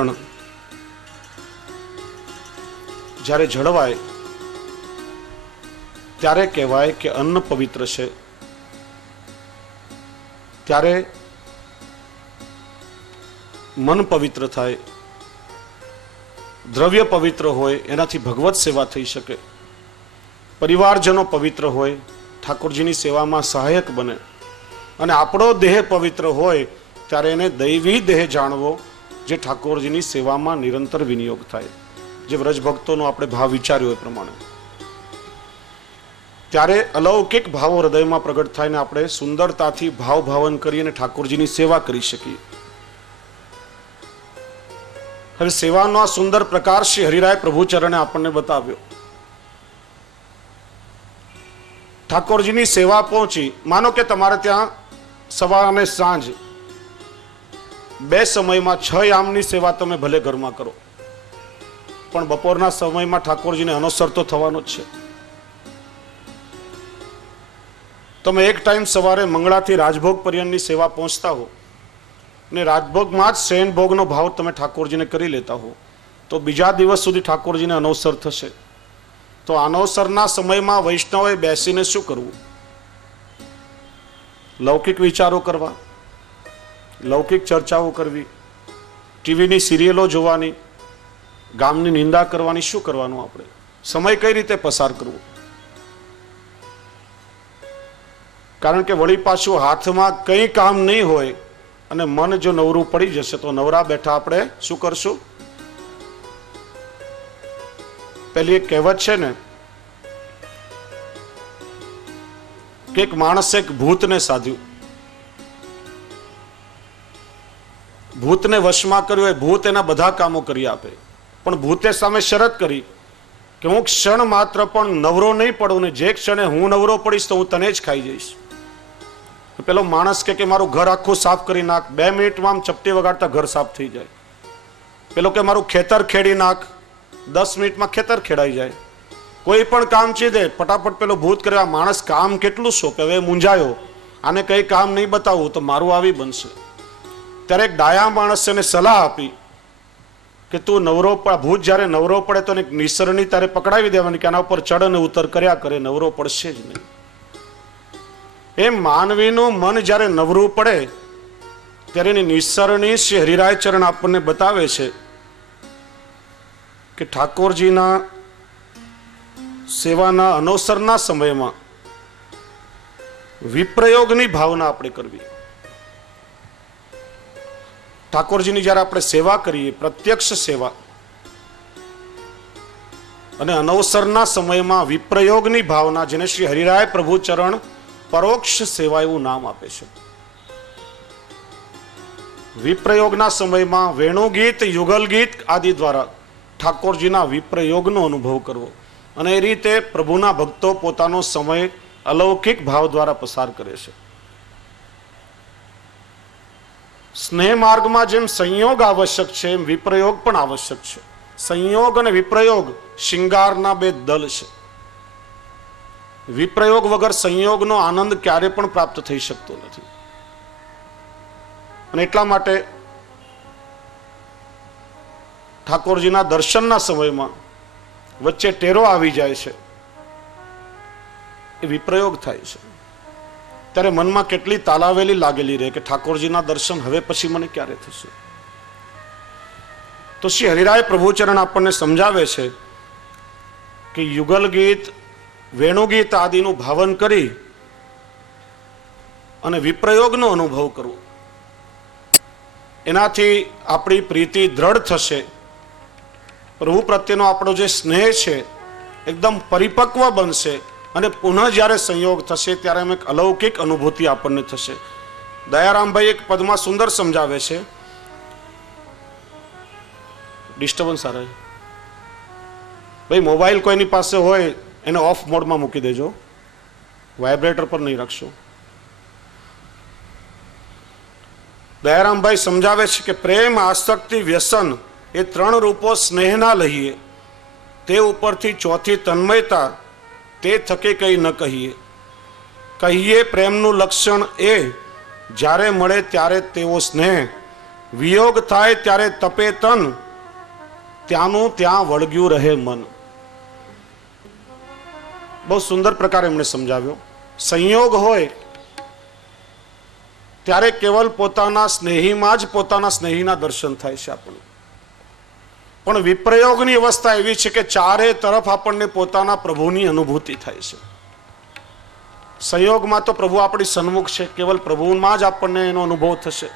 અંતઃકરણ જ્યારે જળવાય ત્યારે કહેવાય કે અન્ન પવિત્ર છે, ત્યારે મન પવિત્ર થાય, દ્રવ્ય પવિત્ર હોય એનાથી ભગવત સેવા થઈ શકે, પરિવારજનો પવિત્ર હોય ઠાકોરજીની સેવામાં સહાયક બને, અને આપણો દેહ પવિત્ર હોય ત્યારે એને દૈવી દેહ જાણવો જે ઠાકોરજીની સેવામાં નિરંતર વિનિયોગ થાય, જે વ્રજભક્તોનો આપણે ભાવ વિચાર્યો એ પ્રમાણે. ત્યારે અલૌકિક ભાવો હૃદયમાં પ્રગટ થાય ને આપણે સુંદરતાથી ભાવ ભાવન કરી અને ઠાકોરજીની સેવા કરી શકીએ. હવે સેવાનો આ સુંદર પ્રકાર શ્રી હરિરાય પ્રભુચરણે આપણને બતાવ્યો. ઠાકોરજીની સેવા પહોંચી, માનો કે તમારે ત્યાં સવાર અને સાંજ બે સમયમાં 6 યામની સેવા તમે ભલે ઘરમાં કરો, પણ બપોરના સમયમાં ઠાકોરજીને અનુસર તો થવાનો જ છે. તમે એક ટાઈમ સવારે મંગળાથી રાજભોગ પર્યંતની સેવા પહોંચતા હો ને રાજભોગમાં જ શયન ભોગનો ભાવ તમે ઠાકોરજીને કરી લેતા હો તો બીજા દિવસ સુધી ઠાકોરજીને અનવસર થશે. તો અનવસરના સમયમાં વૈષ્ણવે બેસીને શું કરવું? લૌકિક વિચારો કરવા, લૌકિક ચર્ચાઓ કરવી, ટીવીની સિરિયલો જોવાની, ગામની નિંદા કરવાની. શું કરવાનું? આપણે સમય કઈ રીતે પસાર કરવો? કારણ કે વળી પાછું હાથમાં કંઈ કામ નહીં હોય અને મન જો નવરું પડી જશે તો નવરા બેઠા આપણે શું કરશું? પેલી એક કહેવત છે ને કે એક માણસે એક ભૂતને સાધ્યું, ભૂતને વશમાં કર્યું, એ ભૂત એના બધા કામો કરી આપે, પણ ભૂતે સામે શરત કરી કે હું ક્ષણ માત્ર પણ નવરો નહીં પડું ને જે ક્ષણે હું નવરો પડીશ તો હું તને જ ખાઈ જઈશ. પેલો માણસ કે મારું ઘર આખું સાફ કરી નાખ, 2 મિનિટમાં આમ ચપટી વગાડતા ઘર સાફ થઈ જાય. પેલો કે મારું ખેતર ખેડી નાખ, 10 મિનિટમાં ખેતર ખેડાઈ જાય. કોઈ પણ કામ છે દે ફટાફટ પેલો ભૂત કરે. આ માણસ કામ કેટલું સોંપે, હવે મૂંઝાયો, આને કઈ કામ નહીં બતાવવું તો મારું આવી બનશે. ત્યારે એક ડાયા માણસે એને સલાહ આપી કે તું નવરો, ભૂત જ્યારે નવરો પડે તો એક નિસરણી તારે પકડાવી દેવાની કે આના ઉપર ચડ અને ઉતર કર્યા કરે, નવરો પડશે જ નહીં. એમ માનવીનું મન જ્યારે નવરું પડે ત્યારે એની નિસરણી શ્રી હરિરાય ચરણ આપણને બતાવે છે કે ઠાકોરજીના સેવાના અનવસરના સમયમાં વિપ્રયોગની ભાવના આપણે કરવી. ઠાકોરજીની જ્યારે આપણે સેવા કરીએ, પ્રત્યક્ષ સેવા, અને અનવસરના સમયમાં વિપ્રયોગની ભાવના, જેને શ્રી હરિરાય પ્રભુ ચરણ પરોક્ષ સેવા એવું નામ આપે છે. વિપ્રયોગના સમયમાં વેણુગીત, યુગલ ગીત આદિ દ્વારા ઠાકોરજીના વિપ્રયોગનો અનુભવ કરવો, અને એ રીતે પ્રભુના ભક્તો પોતાનો સમય અલૌકિક ભાવ દ્વારા પસાર કરે છે. સ્નેહ માર્ગમાં જેમ સંયોગ આવશ્યક છે એમ વિપ્રયોગ પણ આવશ્યક છે. સંયોગ અને વિપ્રયોગ શિંગારના 2 દલ છે. વિપ્રયોગ વગર સંયોગનો આનંદ ક્યારે પણ પ્રાપ્ત થઈ શકતો નથી. અને એટલા માટે ઠાકોરજીના દર્શનના સમયમાં વચ્ચે ટેરો આવી જાય છે, એ વિપ્રયોગ થાય છે. ત્યારે મનમાં કેટલી તાલાવેલી લાગેલી રહે કે ઠાકોરજીના દર્શન હવે પછી મને ક્યારે થશે. તો શ્રી હરિરાય પ્રભુચરણ આપણને સમજાવે છે કે યુગલ ગીત, વેણુગીત આદિનું ભાવન કરી અને વિપ્રયોગનો અનુભવ કરવો, એનાથી આપણી પ્રીતિ દ્રઢ થશે. પ્રભુ પ્રત્યેનો આપણો જે સ્નેહ છે એકદમ પરિપક્વ બનશે, અને પુનઃ જ્યારે સંયોગ થશે ત્યારે એક અલૌકિક અનુભૂતિ આપણને થશે. દયારામભાઈ એક પદમાં સુંદર સમજાવે છે. ડિસ્ટર્બન્સ આ રહે ભાઈ, મોબાઈલ કોઈની પાસે હોય એને ઓફ મોડમાં મૂકી દેજો, વાઇબ્રેટર પર નહીં રાખશો. દયારામભાઈ સમજાવે છે કે પ્રેમ, આસક્તિ, વ્યસન એ 3 રૂપો સ્નેહના લઈએ, તે ઉપરથી ચોથી તન્મયતા, તે થકે કંઈ ન કહીએ. કહીએ પ્રેમનું લક્ષણ એ જ્યારે મળે ત્યારે તેવો સ્નેહ, વિયોગ થાય ત્યારે તપે તન, ત્યાંનું ત્યાં વળગ્યું રહે મન. બહુ સુંદર પ્રકારે એમણે સમજાવ્યું. સંયોગ હોય ત્યારે કેવલ પોતાના સ્નેહીમાં જ પોતાના સ્નેહીના દર્શન થાય છે આપણને. પણ વિપ્રયોગની અવસ્થા એવી છે કે ચારે તરફ આપણને પોતાના પ્રભુની અનુભૂતિ થાય છે. સંયોગમાં તો પ્રભુ આપણી સન્મુખ છે, કેવલ પ્રભુમાં જ આપણને એનો અનુભવ થશે.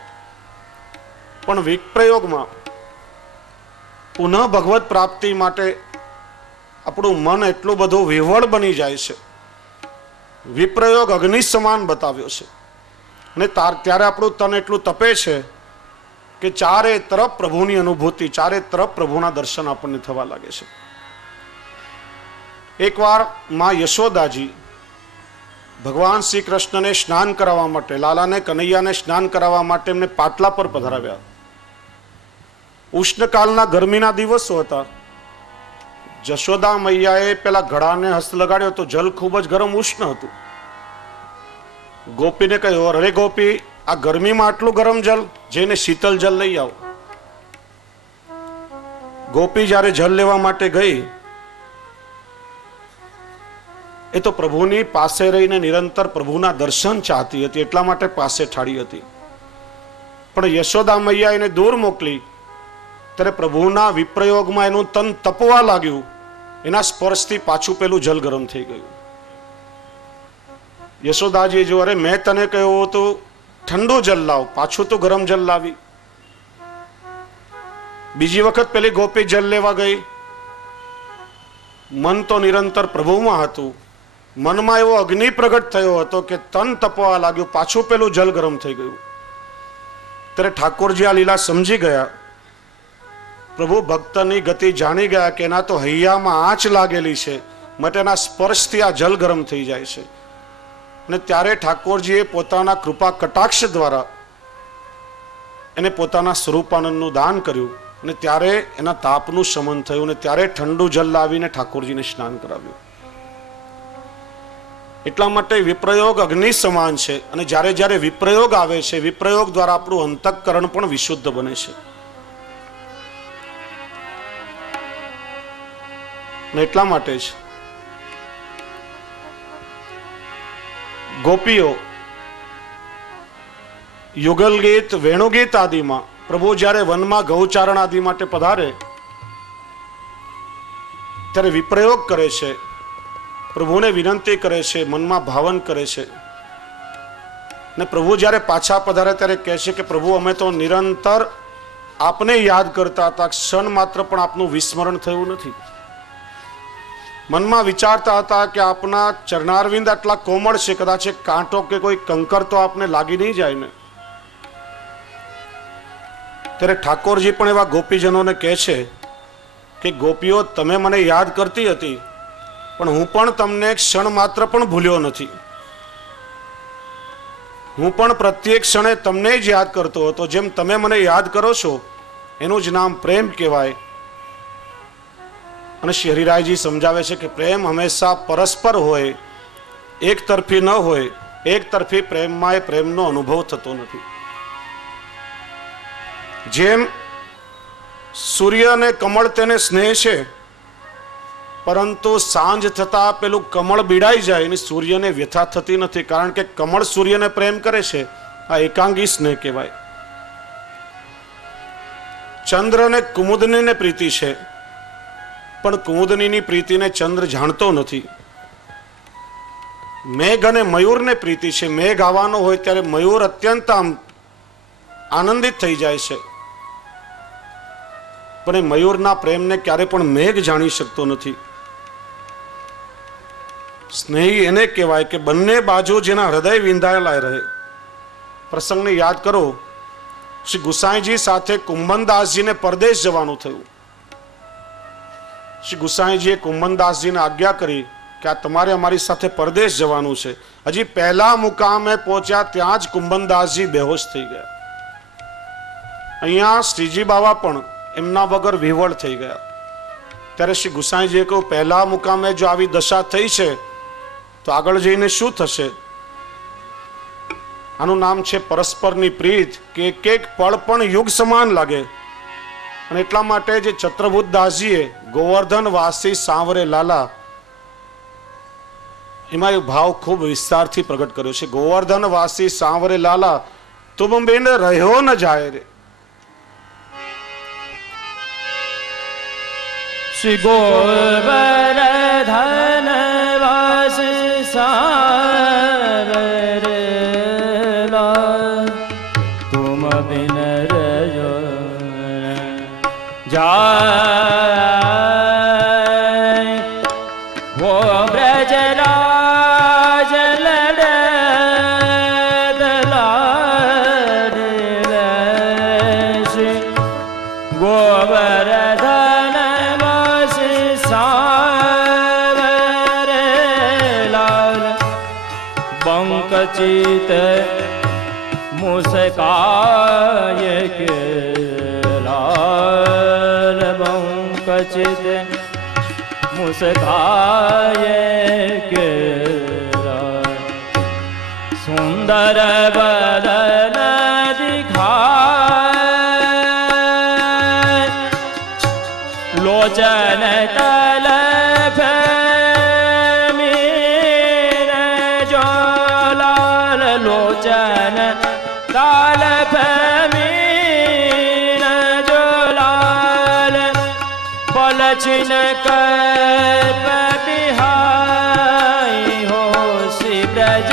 પણ વિપ્રયોગમાં પુનઃ ભગવત પ્રાપ્તિ માટે આપણું મન એટલું બધું વિહવળ બની જાય છે. વિપ્રયોગ અગ્નિ સમાન બતાવ્યો છે અને ત્યારે આપણું તન એટલું તપે છે કે ચારે તરફ પ્રભુની અનુભૂતિ, ચારે તરફ પ્રભુના દર્શન આપણને થવા લાગે છે. એકવાર માં યશોદાજી ભગવાન શ્રી કૃષ્ણને સ્નાન કરાવવા માટે, લાલાને કનૈયાને સ્નાન કરાવવા માટે એમને પાટલા પર પધરાવ્યા. ઉષ્ણકાલના ગરમીના દિવસો હતા. જશોદા મૈયાએ પેલા ઘડાને હસ્ત લગાડ્યો તો જલ ખૂબ જ ગરમ ઉષ્ણ હતું. ગોપીને કહ્યું, અરે ગોપી, આ ગરમીમાં આટલું ગરમ જલ, જઈને શીતલ જલ લઈ આવો. ગોપી જ્યારે જલ લેવા માટે ગઈ, એ તો પ્રભુની પાસે રહીને નિરંતર પ્રભુના દર્શન ચાહતી હતી, એટલા માટે પાસે ઠાળી હતી. પણ યશોદા મૈયા એને દૂર મોકલી ત્યારે પ્રભુના વિપ્રયોગમાં એનું તન તપવા લાગ્યું. એના સ્પર્શથી પાછું પેલું જલ ગરમ થઈ ગયું. યશોદાજી જો, અરે મેં તને કહ્યું તો ઠંડુ જલ લાવ, પાછું તો ગરમ જલ લાવી. બીજી વખત પેલી ગોપી જલ લેવા ગઈ. મન તો નિરંતર પ્રભુમાં હતું. મનમાં એવો અગ્નિ પ્રગટ થયો હતો કે તન તપવા લાગ્યું, પાછું પેલું જલ ગરમ થઈ ગયું. ત્યારે ઠાકોરજી આ લીલા સમજી ગયા. પ્રભુ ભક્તની ગતિ જાણી ગયા કે એના તો હૈયામાં આંચ લાગેલી છે, માટે એના સ્પર્શથી આ જલ ગરમ થઈ જાય છે. અને ત્યારે ઠાકોરજીએ પોતાના કૃપા કટાક્ષ દ્વારા એને પોતાના સ્વરૂપાનંદનું દાન કર્યું અને ત્યારે એના તાપનું શમન થયું અને ત્યારે ઠંડુ જલ લાવીને ઠાકોરજીને સ્નાન કરાવ્યું. એટલા માટે વિપ્રયોગ અગ્નિ સમાન છે અને જ્યારે જ્યારે વિપ્રયોગ આવે છે, વિપ્રયોગ દ્વારા આપણું અંતઃકરણ પણ વિશુદ્ધ બને છે. એટલા માટે જ ગોપીઓ યુગલ ગીત, વેણુગીત આદિમાં પ્રભુ જ્યારે વનમાં ગૌચારણ આદિ માટે પધારે ત્યારે વિપ્રયોગ કરે છે, પ્રભુને વિનંતી કરે છે, મનમાં ભાવન કરે છે. ને પ્રભુ જ્યારે પાછા પધારે ત્યારે કહે છે કે પ્રભુ, અમે તો નિરંતર આપને યાદ કરતા હતા, ક્ષણ માત્ર પણ આપનું વિસ્મરણ થયું નથી. મનમાં વિચારતા હતા કે આપના ચરણારવિંદ આટલા કોમળ છે, કદાચ એક કાંટો કે કોઈ કંકર તો આપને લાગી નહીં જાય ને. ત્યારે ઠાકોરજી પણ એવા ગોપીજનોને કહે છે કે ગોપીઓ, તમે મને યાદ કરતી હતી, પણ હું પણ તમને ક્ષણ માત્ર પણ ભૂલ્યો નથી. હું પણ પ્રત્યેક ક્ષણે તમને જ યાદ કરતો હતો. જેમ તમે મને યાદ કરો છો એનું જ નામ પ્રેમ કહેવાય. અને શ્રી હરિરાયજી સમજાવે છે કે પ્રેમ હંમેશા પરસ્પર હોય, એક તરફી ન હોય. એક તરફી પ્રેમમાં એ પ્રેમનો અનુભવ થતો નથી. જેમ સૂર્ય અને કમળ તેને સ્નેહ છે, પરંતુ સાંજ થતા પેલું કમળ બીડાઈ જાય અને સૂર્યને વ્યથા થતી નથી, કારણ કે કમળ સૂર્યને પ્રેમ કરે છે. આ એકાંગી સ્નેહ કહેવાય. ચંદ્ર અને કુમુદનીને પ્રીતિ છે, પણ કુમુદનીની પ્રીતિને ચંદ્ર જાણતો નથી. મેઘ અને મયુરને પ્રીતિ છે. મેઘ આવવાનો હોય ત્યારે મયુર અત્યંત આનંદિત થઈ જાય છે, પણ એ મયુરના પ્રેમને ક્યારે પણ મેઘ જાણી શકતો નથી. સ્નેહી એને કહેવાય કે બંને બાજુ જેના હૃદય વિંધાયેલા રહે. પ્રસંગને યાદ કરો, શ્રી ગુસાઈજી સાથે કુંભનદાસજીને પરદેશ જવાનું થયું. શ્રી ગુસાઈજીએ કુંભનદાસજીને આજ્ઞા કરી કે આ તમારે અમારી સાથે પરદેશ જવાનું છે. હજી પહેલા મુકામે પહોંચ્યા ત્યાં જ કુંભનદાસજી બેહોશ થઈ ગયા. અહીંયા શ્રીજી બાવા પણ એમના વગર વિહવળ થઈ ગયા. ત્યારે શ્રી ગુસાઈજીએ કહ્યું, પહેલા મુકામે જો આવી દશા થઈ છે તો આગળ જઈને શું થશે? આનું નામ છે પરસ્પરની પ્રીત, કે એક એક પળ પણ યુગ સમાન લાગે. અને એટલા માટે જે ચત્રભૂત દાસજીએ ગોવર્ધન વાસી સાંવરે લાલા, એમાં એ ભાવ ખૂબ વિસ્તારથી પ્રગટ કર્યો છે. ગોવર્ધન વાસી સાંવરે લાલા તુમ બિન રહ્યો ન જાય રે. શ્રી ગોવર્ધન વાસી સાંવરે લાલા તુમ બિન રહ્યો ન જાય. વો બ્રજરાજ લડત લાડલે શ્રી ગોવર્ધન વાસી સાંવરે લાલ બંકચિત મુસ્કાય કે લાલ બંકચિત મુસ્કાય કે લાલ સુંદર બદન દિખાય લોચન તલફ મીર જો લાલ લોચન તલફ મીર જો લાલ પલછિન કલ્પ બિહાઈ હો શ્રી બ્રજ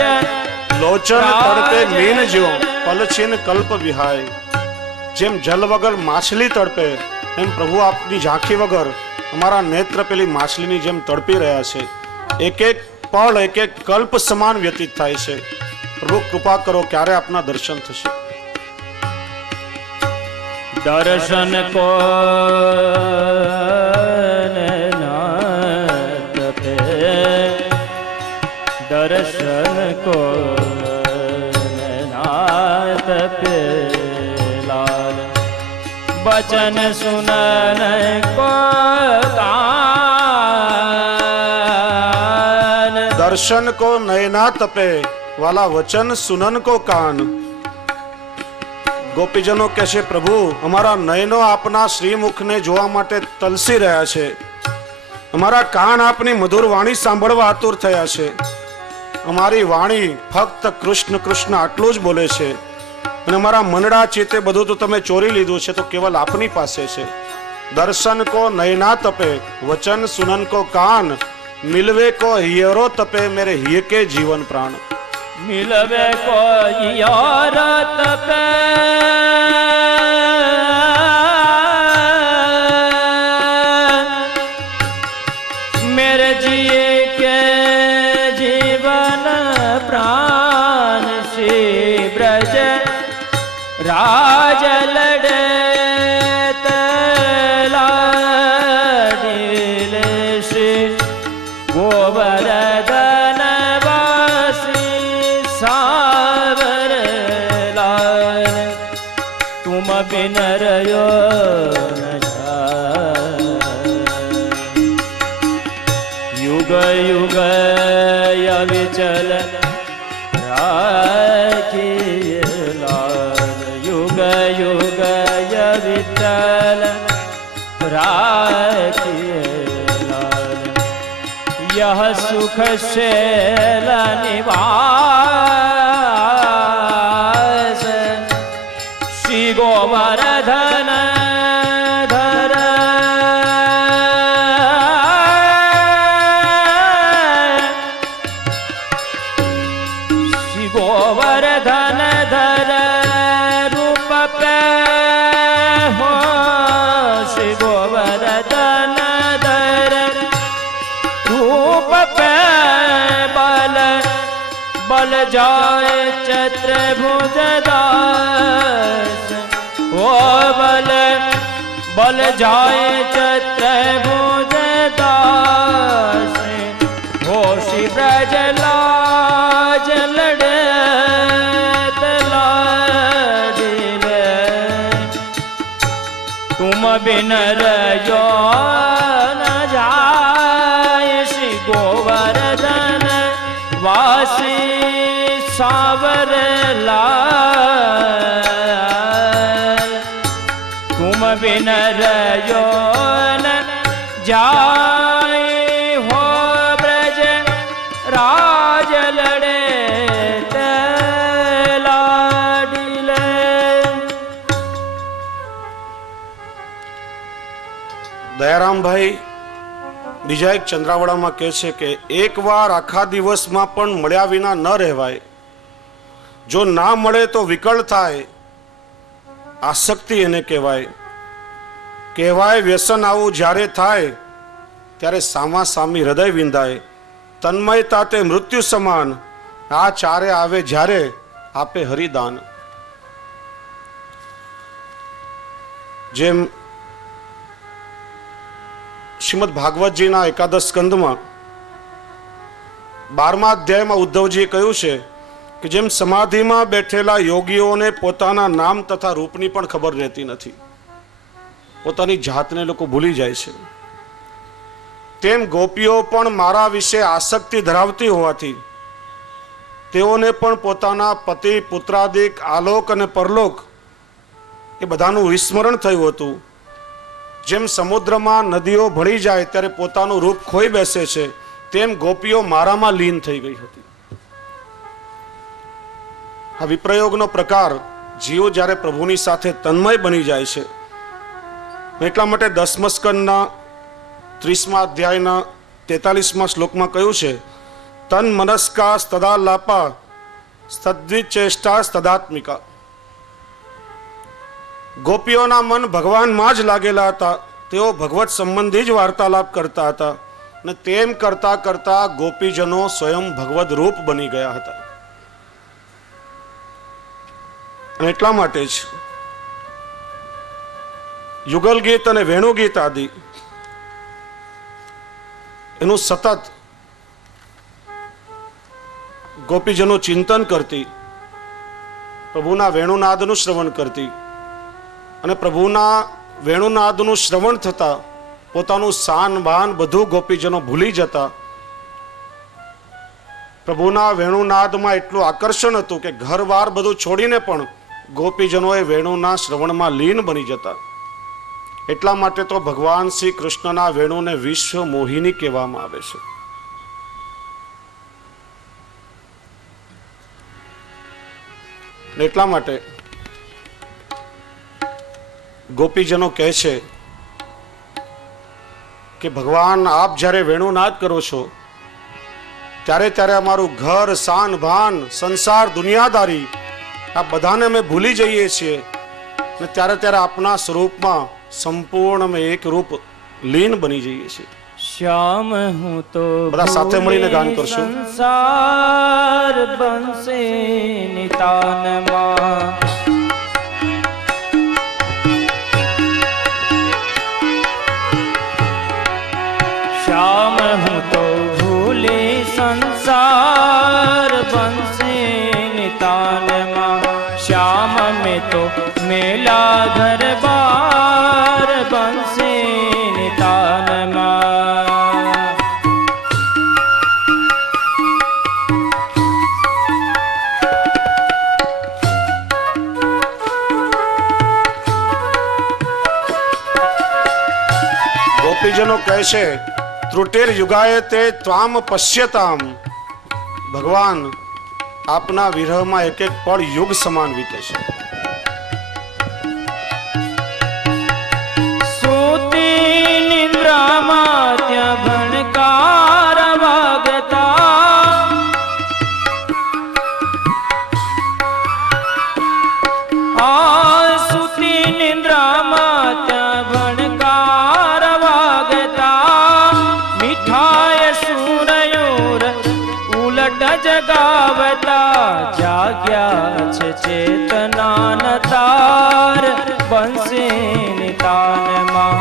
લોચન તડપે મીન જો પલછીન કલ્પ વિહાય. જેમ જલ વગર માછલી તડપે, એમ પ્રભુ આપની ઝાંખી વગર અમારા નેત્ર પેલી માછલીની જેમ તડપી રહ્યા છે. એક એક પળ એક એક કલ્પ સમાન વ્યતીત થાય છે. પ્રભુ કૃપા કરો, ક્યારે આપના દર્શન થશે? દર્શન કો નાત પે દર્શન કો નાત પે લાલ બચન સુનન કો કાન. દર્શન કો નયના તપે વાલા વચન સુનન કો કાન. ગોપીજનો કહે છે, પ્રભુ અમારા નયનો આપના શ્રીમુખને જોવા માટે તલસી રહ્યા છે, અમારા કાન આપની મધુર વાણી સાંભળવા આતુર થયા છે. અમારી વાણી ફક્ત કૃષ્ણ કૃષ્ણ આટલું જ બોલે છે, અને અમારા મનડા ચિત્તે બધું તો તમે ચોરી લીધું છે, તો કેવલ આપની પાસે છે. દર્શન કો નયના તપે વચન સુનન કો કાન, મિલવે કો હિયરો તપે મેરે હિય કે જીવન પ્રાણ. મિલવે કોઈ યાર તપે મેરે જીએ કે જીવન પ્રાણ. શ્રી બ્રજ રાજ લડે તલાડીલે શ્રી ગોવર્ધન સાંવરે લાલ તુમ બિન રહ્યો ન જાય. યુગ યુગ અવિચલ રાખીએ લાલ યુગ યુગ અવિચલ રાખીએ લાલ. यह सुख शैल निवास श्री गोवर्धन धर. श्री गोवर्धन धर रूप पे हो श्री गोवर्धन धर रूप पे बल बल जाए चतुर्भुज दास. ओ बल बल जाए चतुर्भुज दास. हो श्री ब्रज लाज लड़े तलाडिले तुम बिन रहो न जाए. श्री गोवर्धन वासी सावर लाल तुम बिन रयो न जाए हो ब्रज राज लड़े ते लाडीले। દયારામભાઈ બીજા એક ચંદ્રાવડામાં કહે છે કે એકવાર આખા દિવસમાં પણ મળ્યા વિના ન રહેવાય, જો ના મળે તો વિકળ થાય, આસક્તિ એને કહેવાય. કહેવાય વ્યસન આવું જ્યારે થાય ત્યારે સામા સામી હૃદય વિંધાય, તન્મયતા તે મૃત્યુ સમાન, આ ચારે આવે જ્યારે આપે હરિદાન. જેમ શ્રીમદ ભાગવતજીના એકાદશ સ્કંદમાં 12મા અધ્યાયમાં ઉદ્ધવજીએ કહ્યું છે કે જેમ સમાધિમાં બેઠેલા યોગીઓને પોતાના નામ તથા રૂપની પણ ખબર રહેતી નથી, પોતાની જાતને લોકો ભૂલી જાય છે, તેમ ગોપીઓ પણ મારા વિશે આસક્તિ ધરાવતી હોવાથી તેઓને પણ પોતાના પતિ પુત્રાદિક આલોક અને પરલોક એ બધાનું વિસ્મરણ થયું હતું. જેમ સમુદ્રમાં નદીઓ ભળી જાય ત્યારે પોતાનું રૂપ ખોઈ બેસે છે, તેમ ગોપીઓ મારામાં લીન થઈ ગઈ હતી. આ વિપ્રયોગનો પ્રકાર જીવ જ્યારે પ્રભુની સાથે તન્મય બની જાય છે. એટલા માટે 10મા સ્કંદના 30મા અધ્યાયના 43મા શ્લોકમાં કહ્યું છે, તન મનસ્કા તદા લાપા સદ્વિચેષ્ટા તદાત્મિકા. ગોપીઓના મન ભગવાનમાં જ લાગેલા હતા, તેઓ ભગવત સંબંધી જ વાર્તાલાપ કરતા હતા અને તેમ કરતા કરતા ગોપીજનો સ્વયં ભગવદ રૂપ બની ગયા હતા. અને એટલા માટે જ યુગલ ગીત અને વેણુ ગીત આદિ એનું સતત ગોપીજનો ચિંતન કરતી, પ્રભુના વેણુનાદનું શ્રવણ કરતી અને પ્રભુના વેણુનાદનું શ્રવણ થતા પોતાનું શાન બાન બધું ગોપીજનો ભૂલી જતા. પ્રભુના વેણુનાદમાં એટલું આકર્ષણ હતું કે ઘરબાર બધું છોડીને પણ ગોપીજનોએ વેણુના શ્રવણમાં લીન બની જતા. એટલા માટે તો ભગવાન શ્રી કૃષ્ણના વેણુને વિશ્વ મોહિની કહેવામાં આવે છે. એટલા માટે ગોપીજનો કહે છે કે ભગવાન આપ જ્યારે વેણુનાદ કરો છો ત્યારે ત્યારે અમારું ઘર શાન ભાન સંસાર દુનિયાદારી આ બધાને અમે ભૂલી જઈએ છીએ અને ત્યારે ત્યારે આપના સ્વરૂપમાં સંપૂર્ણ અમે એક રૂપ લીન બની જઈએ છીએ. શ્યામ હું તો બધા સાથે મળીને ગાન કરશું. સંસાર બંસે નિતાનમાં श्याम हूँ तो भूले संसार बंसे नितान माँ, श्याम में तो मेला घर बार बंसे नितान माँ. ગોપીજનો કહે છે ત્રુટેર યુગાય તે ત્વામ પશ્યતામ. ભગવાન આપના વિરહમાં એક એક પળ યુગ સમાન વીતે છે. सूती निद्राમાં ત્યાં ભણકાર વાગતા, આ સૂતી નિદ્રામાં ત્યાં ભણકાર વાગતા, મીઠાય સુરયુર ઉલટ જગાવતા, જાગ્યા છે ચેતના તાર બંસી નિતાનમાં,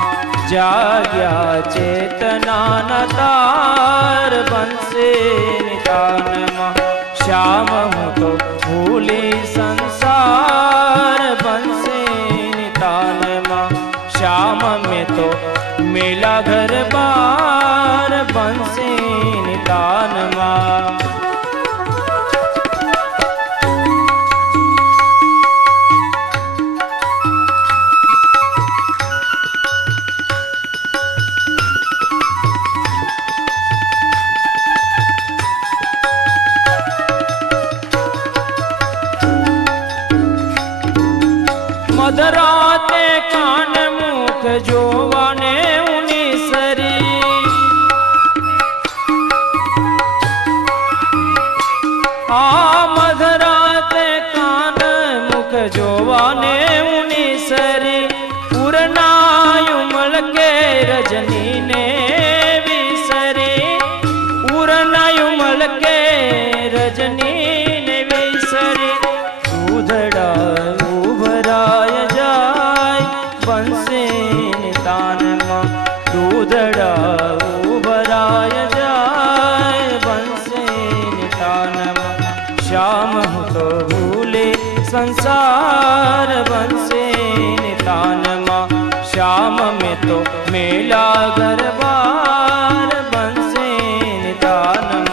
જાગ્યા ચેતના તાર બંસી નિતાનમાં. શ્યામ હું તો ભૂલી સંસાર બંસી નિતાનમાં, શ્યામ મેં તો મેલા ઘર બાર બંસી નિતાનમાં. જોવાને ઉની સરી આ મધરાતે કાન મુખ જોવાને ઉની સરી ઉરનાયું મળકે રજની ને વિસરી ઉરનાયું મળકે રજની ને વિસરી દૂધડા ઉભરાય જાય બંસે તાનમાં દૂધડા ઉભરાય જાય બંસે તાનમાં શ્યામ હું તો ભૂલે સંસાર બંસે તાનમાં શ્યામ મેં તો મેલા ગરબાર બંસે તાનમાં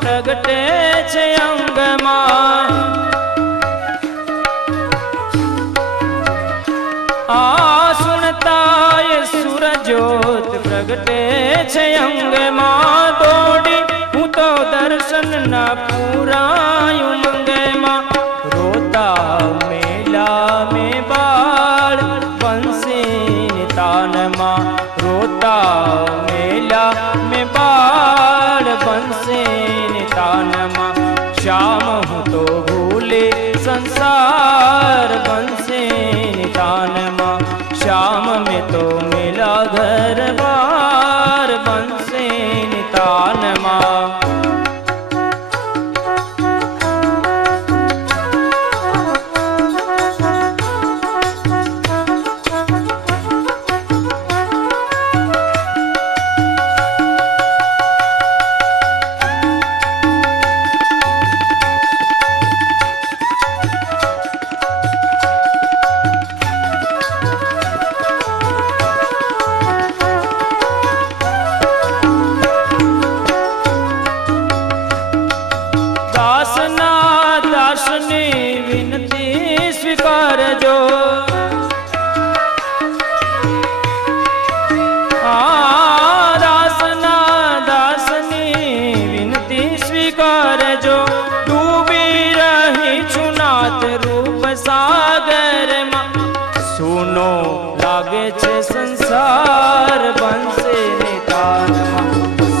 પ્રગટે છે અંગમાં આ સુનતાય સુરજોત પ્રગટે છે અંગમાં દોડી હું તો દર્શન ના પૂરાયું મંગમાં રોતા મેલા में बाल બંસી તાનમાં રોતા મેલા में बाल બંસી તાનમાં શ્યામ હું તો ભૂલે સંસાર બંસી તાનમાં શ્યામ મેં તો મેલા ઘર બાર બંસી તાનમાં સ્વીકારજો દાસની વિનતી સ્વીકારજો ડૂબી રહી છું નાથ રૂપ સાગરમાં સુનો લાગે છે સંસાર બંસે તાનમાં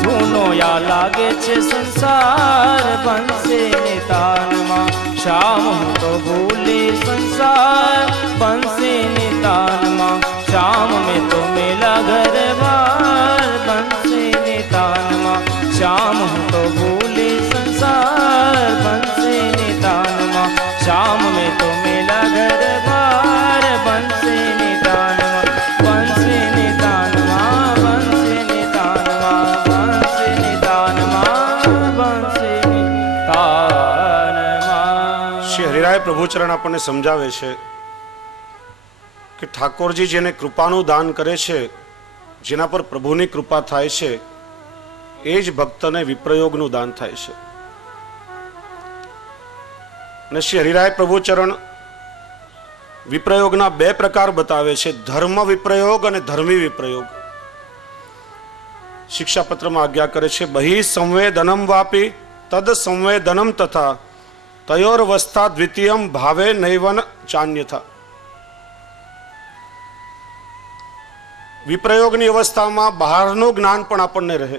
સુનો યા લાગે છે સંસાર બંસે તાનમાં શ્યામ હું તો ભૂલી સંસાર બંસી તાનમાં શ્યામ મેં તો મેલા ઘર બાર બંસી તાનમાં શ્યામ હું તો ભૂલી સંસાર બંસી તાનમાં શ્યામ મેં તો મેલા ઘર બાર બંસી તાનમાં બંસી તાનમાં બંસી તાનમાં બંસી તાનમાં બંસી તાનમાં શ્રી હરિરાય પ્રભુચરણ આપણને સમજાવે છે કે ઠાકોરજી જેને કૃપાનું દાન કરે છે, જેના પર પ્રભુની કૃપા થાય છે, એ જ ભક્તને વિપ્રયોગનું દાન થાય છે. અને શ્રી હરિરાય પ્રભુચરણ વિપ્રયોગના બે પ્રકાર બતાવે છે, ધર્મ વિપ્રયોગ અને ધર્મી વિપ્રયોગ. શિક્ષાપત્રમાં આજ્ઞા કરે છે, બહિ સંવેદનમ વાપી તદ સંવેદનમ તથા તયોરવસ્થા દ્વિતીયમ ભાવે નૈવન ચાન્યથા. વિપ્રયોગની અવસ્થામાં બહારનું જ્ઞાન પણ આપણને રહે.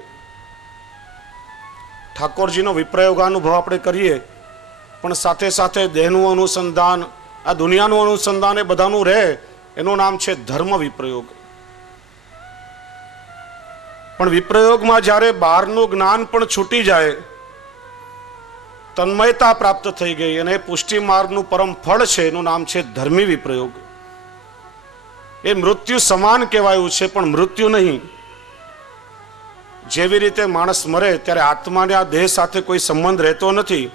ઠાકોરજીનો વિપ્રયોગાનુભવ આપણે કરીએ, પણ સાથે સાથે દેહનું અનુસંધાન, આ દુનિયાનું અનુસંધાન એ બધાનું રહે. એનું નામ છે ધર્મ વિપ્રયોગ. પણ વિપ્રયોગમાં જ્યારે બહારનું જ્ઞાન પણ છૂટી જાય, તન્મયતા પ્રાપ્ત થઈ ગઈ, અને પુષ્ટિ માર્ગનું પરમ ફળ છે, એનું નામ છે ધર્મી વિપ્રયોગ. એ મૃત્યુ સમાન કહેવાયું છે, પણ મૃત્યુ નહીં. જેવી રીતે માણસ મરે ત્યારે આત્માને આ દેહ સાથે કોઈ સંબંધ રહેતો નથી,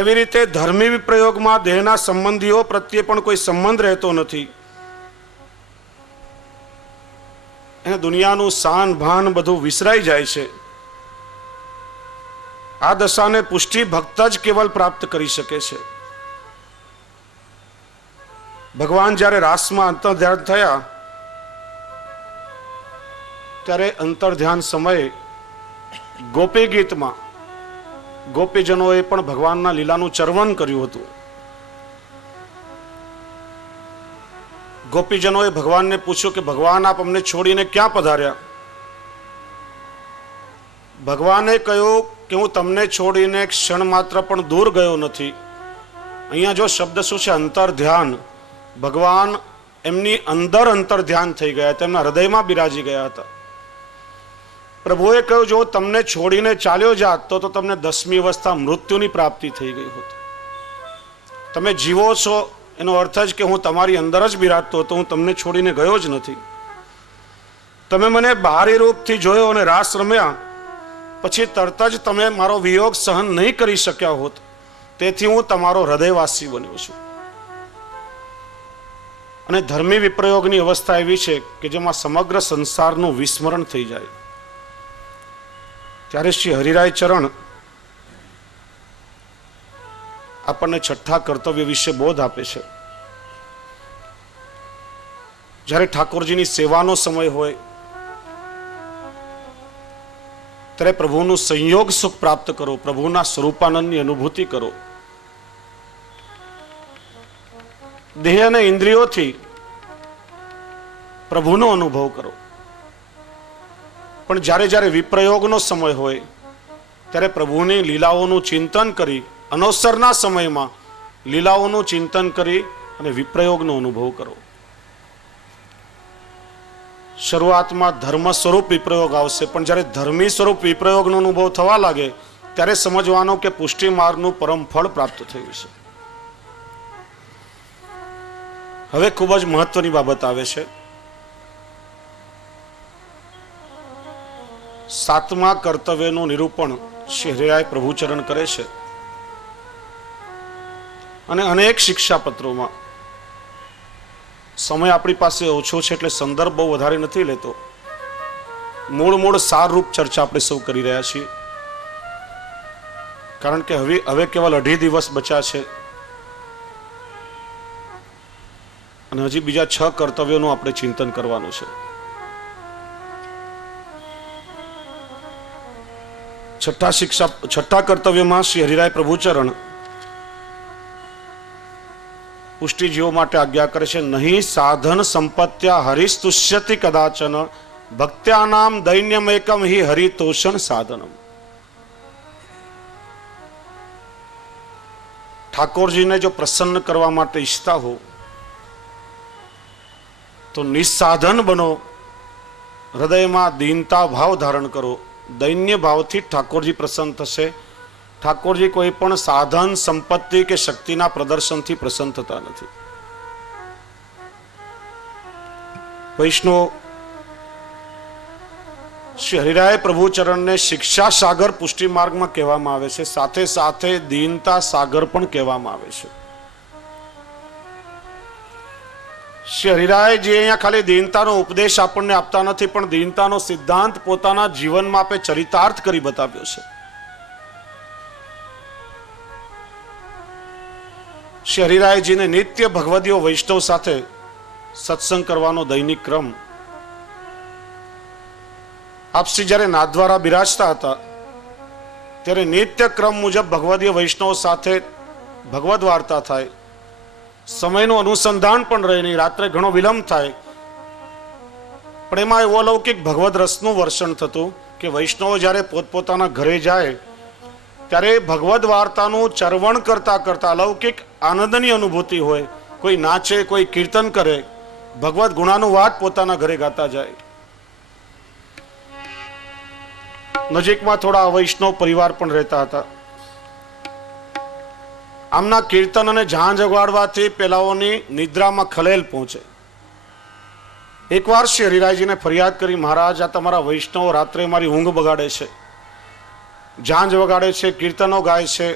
એવી રીતે ધર્મી વિપ્રયોગમાં દેહના સંબંધીઓ પ્રત્યે પણ કોઈ સંબંધ રહેતો નથી. એને દુનિયાનું શાન ભાન બધું વિસરાઈ જાય છે. આ દશાને પુષ્ટિ ભક્ત જ કેવલ પ્રાપ્ત કરી શકે છે. ભગવાન જ્યારે રાસમાં અંતર્ધ્યાન થયા ત્યારે અંતર્ધ્યાન સમયે ગોપી ગીતમાં ગોપીજનોએ પણ ભગવાનના લીલાનું ચર્વન કર્યું હતું. ગોપીજનોએ ભગવાનને પૂછ્યું કે ભગવાન આપ અમને છોડીને ક્યાં પધાર્યા? ભગવાને કહ્યું કે હું તમને છોડીને ક્ષણ માત્ર પણ દૂર ગયો નથી. અહીંયા જો શબ્દ શું છે? અંતર ધ્યાન. ભગવાન એમની અંદર અંતર ધ્યાન થઈ ગયા, તેમના હૃદયમાં બિરાજી ગયા હતા. પ્રભુએ કહ્યું જો તમને છોડીને ચાલ્યો જાત તો તમને 10મી અવસ્થા મૃત્યુની પ્રાપ્તિ થઈ ગઈ હોત. તમે જીવો છો એનો અર્થ જ કે હું તમારી અંદર જ બિરાજતો હતો, હું તમને છોડીને ગયો જ નથી. તમે મને બાહરી રૂપથી જોયો અને રાસ રમ્યા, પછી તરત જ તમે મારો વિયોગ સહન નહીં કરી શક્યા હોત, તેથી હું તમારો હૃદયવાસી બન્યો છું. અને ધર્મી વિપ્રયોગની અવસ્થા એવી છે કે જેમાં સમગ્ર સંસારનું વિસ્મરણ થઈ જાય. ત્યારે શ્રી હરિરાય ચરણ આપણને છઠ્ઠા કર્તવ્ય વિશે બોધ આપે છે. જ્યારે ઠાકોરજીની સેવાનો સમય હોય ત્યારે પ્રભુનું સંયોગ સુખ પ્રાપ્ત કરો, પ્રભુના સ્વરૂપાનંદની અનુભૂતિ કરો. દેહ અને ઇન્દ્રિયોથી પ્રભુનો અનુભવ કરો. પણ જ્યારે જ્યારે વિપ્રયોગનો સમય હોય ત્યારે પ્રભુની લીલાઓનું ચિંતન કરી, અનવસરના સમયમાં લીલાઓનું ચિંતન કરી અને વિપ્રયોગનો અનુભવ કરો. શરૂઆતમાં ધર્મ સ્વરૂપ વિપ્રયોગ આવશે, પણ જ્યારે ધર્મી સ્વરૂપ વિપ્રયોગનો અનુભવ થવા લાગે ત્યારે સમજવાનું કે પુષ્ટિ માર્ગનું પરમ ફળ પ્રાપ્ત થયું છે. હવે ખૂબ જ મહત્વની બાબત આવે છે. 7મા કર્તવ્યનું નિરૂપણ શ્રી હરિરાય પ્રભુચરણ કરે છે. અને અનેક શિક્ષાપત્રોમાં, સમય આપણી પાસે ઓછો છે એટલે સંદર્ભ બહુ વધારે નથી લેતો, મૂળ સારરૂપ ચર્ચા આપણે સૌ કરી રહ્યા છીએ. કારણ કે હવે કેવલ 2.5 દિવસ બચ્યા છે અને હજી બીજા 6 કર્તવ્યોનું આપણે ચિંતન કરવાનું છે. છઠ્ઠા કર્તવ્યમાં શ્રી હરિરાય પ્રભુચરણ પુષ્ટિજીવો માટે આજ્ઞા કરે છે. નહીં સાધન સંપત્ત્યા હરિસ્તુષ્યતિ કદાચન ભક્ત્યાનામ દૈન્યમેકમ હિ હરિતોષણ સાધનમ. ઠાકોરજીને જો પ્રસન્ન કરવા માટે ઈચ્છતા હો તો નિસ્સાધન બનો, હૃદયમાં દીનતા ભાવ ધારણ કરો. દૈન્ય ભાવથી ઠાકોરજી પ્રસન્ન થશે. ઠાકોરજી કોઈ પણ સાધન સંપત્તિ કે શક્તિના પ્રદર્શનથી પ્રસન્ન થતા નથી. વૈષ્ણવ શ્રી હરિરાય પ્રભુચરણને શિક્ષા સાગર પુષ્ટિ માર્ગમાં કહેવામાં આવે છે, સાથે સાથે દીનતા સાગર પણ કહેવામાં આવે છે. શ્રી હરિરાયજી અહીંયા ખાલી દીનતાનો ઉપદેશ આપણને આપતા નથી, પણ દીનતાનો સિદ્ધાંત પોતાના જીવનમાં આપે ચરિતાર્થ કરી બતાવ્યો છે. શ્રી હરિરાયજીને નિત્ય ભગવદીઓ વૈષ્ણવ સાથે સત્સંગ કરવાનો દૈનિક ક્રમ. આપશ્રી જ્યારે નાથદ્વારા બિરાજતા હતા ત્યારે નિત્ય ક્રમ મુજબ ભગવદીય વૈષ્ણવ સાથે ભગવદ વાર્તા થાય. સમયનું અનુસંધાન પણ રહે નહીં, રાત્રે ઘણો વિલંબ થાય, પણ એમાં એવો અલૌકિક ભગવદ રસનું વર્ષણ થતું કે વૈષ્ણવો જ્યારે પોતપોતાના ઘરે જાય ત્યારે ભગવદ વાર્તાનું ચરવણ કરતા કરતા અલૌકિક આનંદની અનુભૂતિ હોય. કોઈ નાચે, કોઈ કીર્તન કરે, ભગવદ ગુણાનુવાદ પોતાના ઘરે ગાતા જાય. નજીકમાં થોડા વૈષ્ણવ પરિવાર પણ રહેતા હતા. આમના કીર્તન અને ઝાંઝ વગાડવાથી પેલાઓની નિદ્રામાં ખલેલ પહોંચે. એકવાર શ્રી હરિરાયજીને ફરિયાદ કરી, મહારાજ આ તમારા વૈષ્ણવ રાત્રે મારી ઊંઘ બગાડે છે, ઝાંઝ વગાડે છે, કીર્તનો ગાય છે,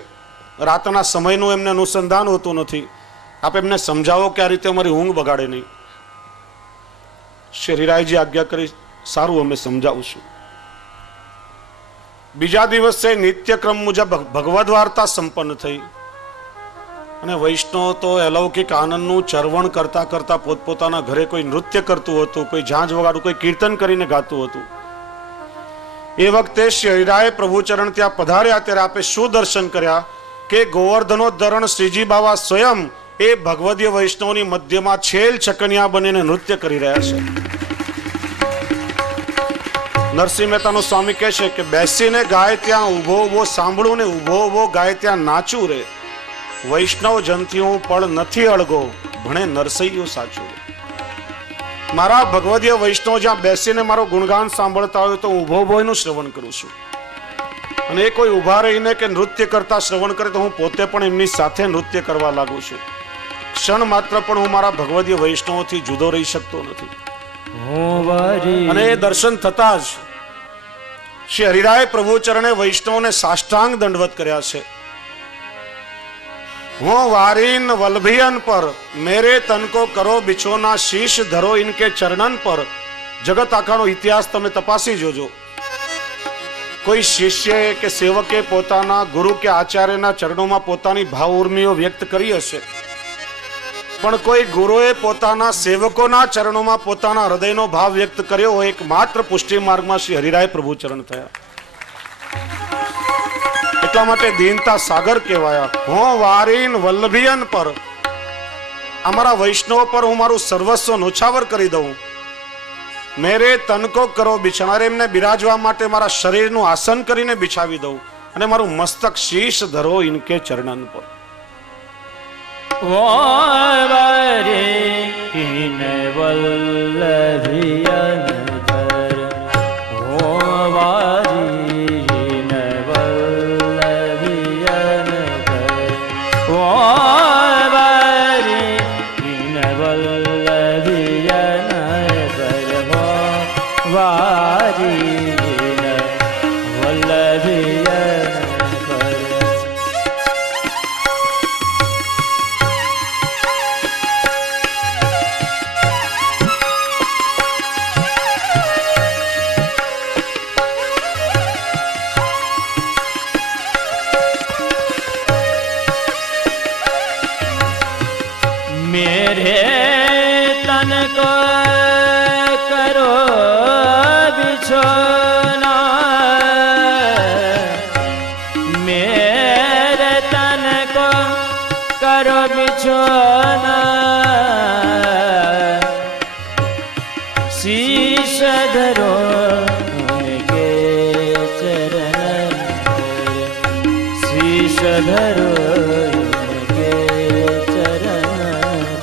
રાતના સમયનું એમને અનુસંધાન હોતું નથી. આપ એમને સમજાવો કે આ રીતે અમારી ઊંઘ બગાડે નહીં. શ્રી હરિરાયજી આજ્ઞા કરી, સારું અમે સમજાવશું. બીજા દિવસે નિત્યક્રમ મુજબ ભગવદ વાર્તા સંપન્ન થઈ અને વૈષ્ણવ તો અલૌકિક આનંદનું ચરવણ કરતા કરતા પોતપોતાના ઘરે કોઈ નૃત્ય કરતું હતું, કોઈ ઝાંઝ વગાડું, કોઈ કીર્તન કરીને ગાતું હતું. એ વખતે શ્રી હરિરાય પ્રભુચરણ ત્યાં પધાર્યા ત્યારે આપે શું દર્શન કર્યા કે ગોવર્ધનોદ્ધરણ શ્રીજી બાવા સ્વયં એ ભગવદીય વૈષ્ણવની મધ્યમાં છેલ છકનિયા બનીને નૃત્ય કરી રહ્યા છે. નરસિંહ મહેતાનો સ્વામી કહે છે કે બેસીને ગાય ત્યાં ઊભો ઊભો સાંભળું ને ઊભો ઊભો ગાય ત્યાં નાચું રે, વૈષ્ણવ જનથી હું પળ નથી અળગો, ભણે નરસૈયો સાચું. મારા ભગવદીય વૈષ્ણવ જ્યાં બેસીને મારો ગુણગાન સાંભળતા હોય તો ઊભો ઊભો એનું શ્રવણ કરું છું. અને એ કોઈ ઊભા રહીને કે નૃત્ય કરતા શ્રવણ કરે તો હું પોતે પણ એમની સાથે નૃત્ય કરવા લાગુ છું. ક્ષણ માત્ર પણ હું મારા ભગવદીય વૈષ્ણવથી જુદો રહી શકતો નથી. અને એ દર્શન થતા જ શ્રી હરિરાય પ્રભુ ચરણે વૈષ્ણવને સાષ્ટાંગ દંડવત કર્યા છે. હું વારીન વલ્લભિયન પર મેરે તન કો કરો બિછોના, શીશ ધરો ઇનકે ચરણન પર. જગત આખાનો ઇતિહાસ તમે તપાસી જોજો. કોઈ શિષ્ય કે સેવકે પોતાના ગુરુ કે આચાર્યના ચરણોમાં પોતાની ભાવ ઉર્મિઓ વ્યક્ત કરી હશે, પણ કોઈ ગુરુએ પોતાના સેવકોના ચરણોમાં પોતાના હૃદયનો ભાવ વ્યક્ત કર્યો હોય એકમાત્ર પુષ્ટિ માર્ગમાં શ્રી હરિરાય પ્રભુ ચરણ થયા. એટલા માટે દીનતા સાગર કહેવાયા. હું વારીન વલ્લભિયન પર, અમારા વૈષ્ણવ પર હું મારું સર્વસ્વ નોછાવર કરી દઉં. મેરે તનકો કરો બિછાના, એમને બિરાજવા માટે મારા શરીરનું આસન કરીને બિછાવી દઉં અને મારું મસ્તક શીશ ધરો ઇનકે ચરણન પર. વારીન વલ્લભિયન પર, વારીન વલ્લભિયન પર, વારીન વલ્લભિયન પર, વારીન વલ્લભિયન પર. मेरे तन को करो बिछोना, मेरे तन को करो बिछोना, शीश धरो उनके चरण पर, शीश धरो उनके चरण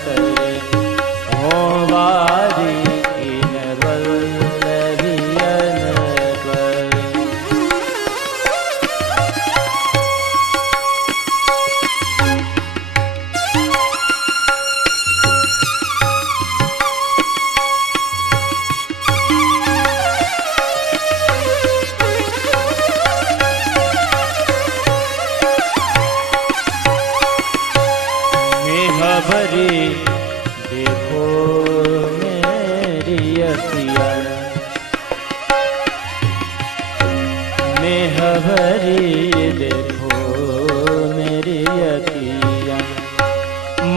पर. हो वारीन वल्लभियन पर. मेह भरी देखो मेरी अखियाँ, मेह भरी देखो मेरी अखियाँ,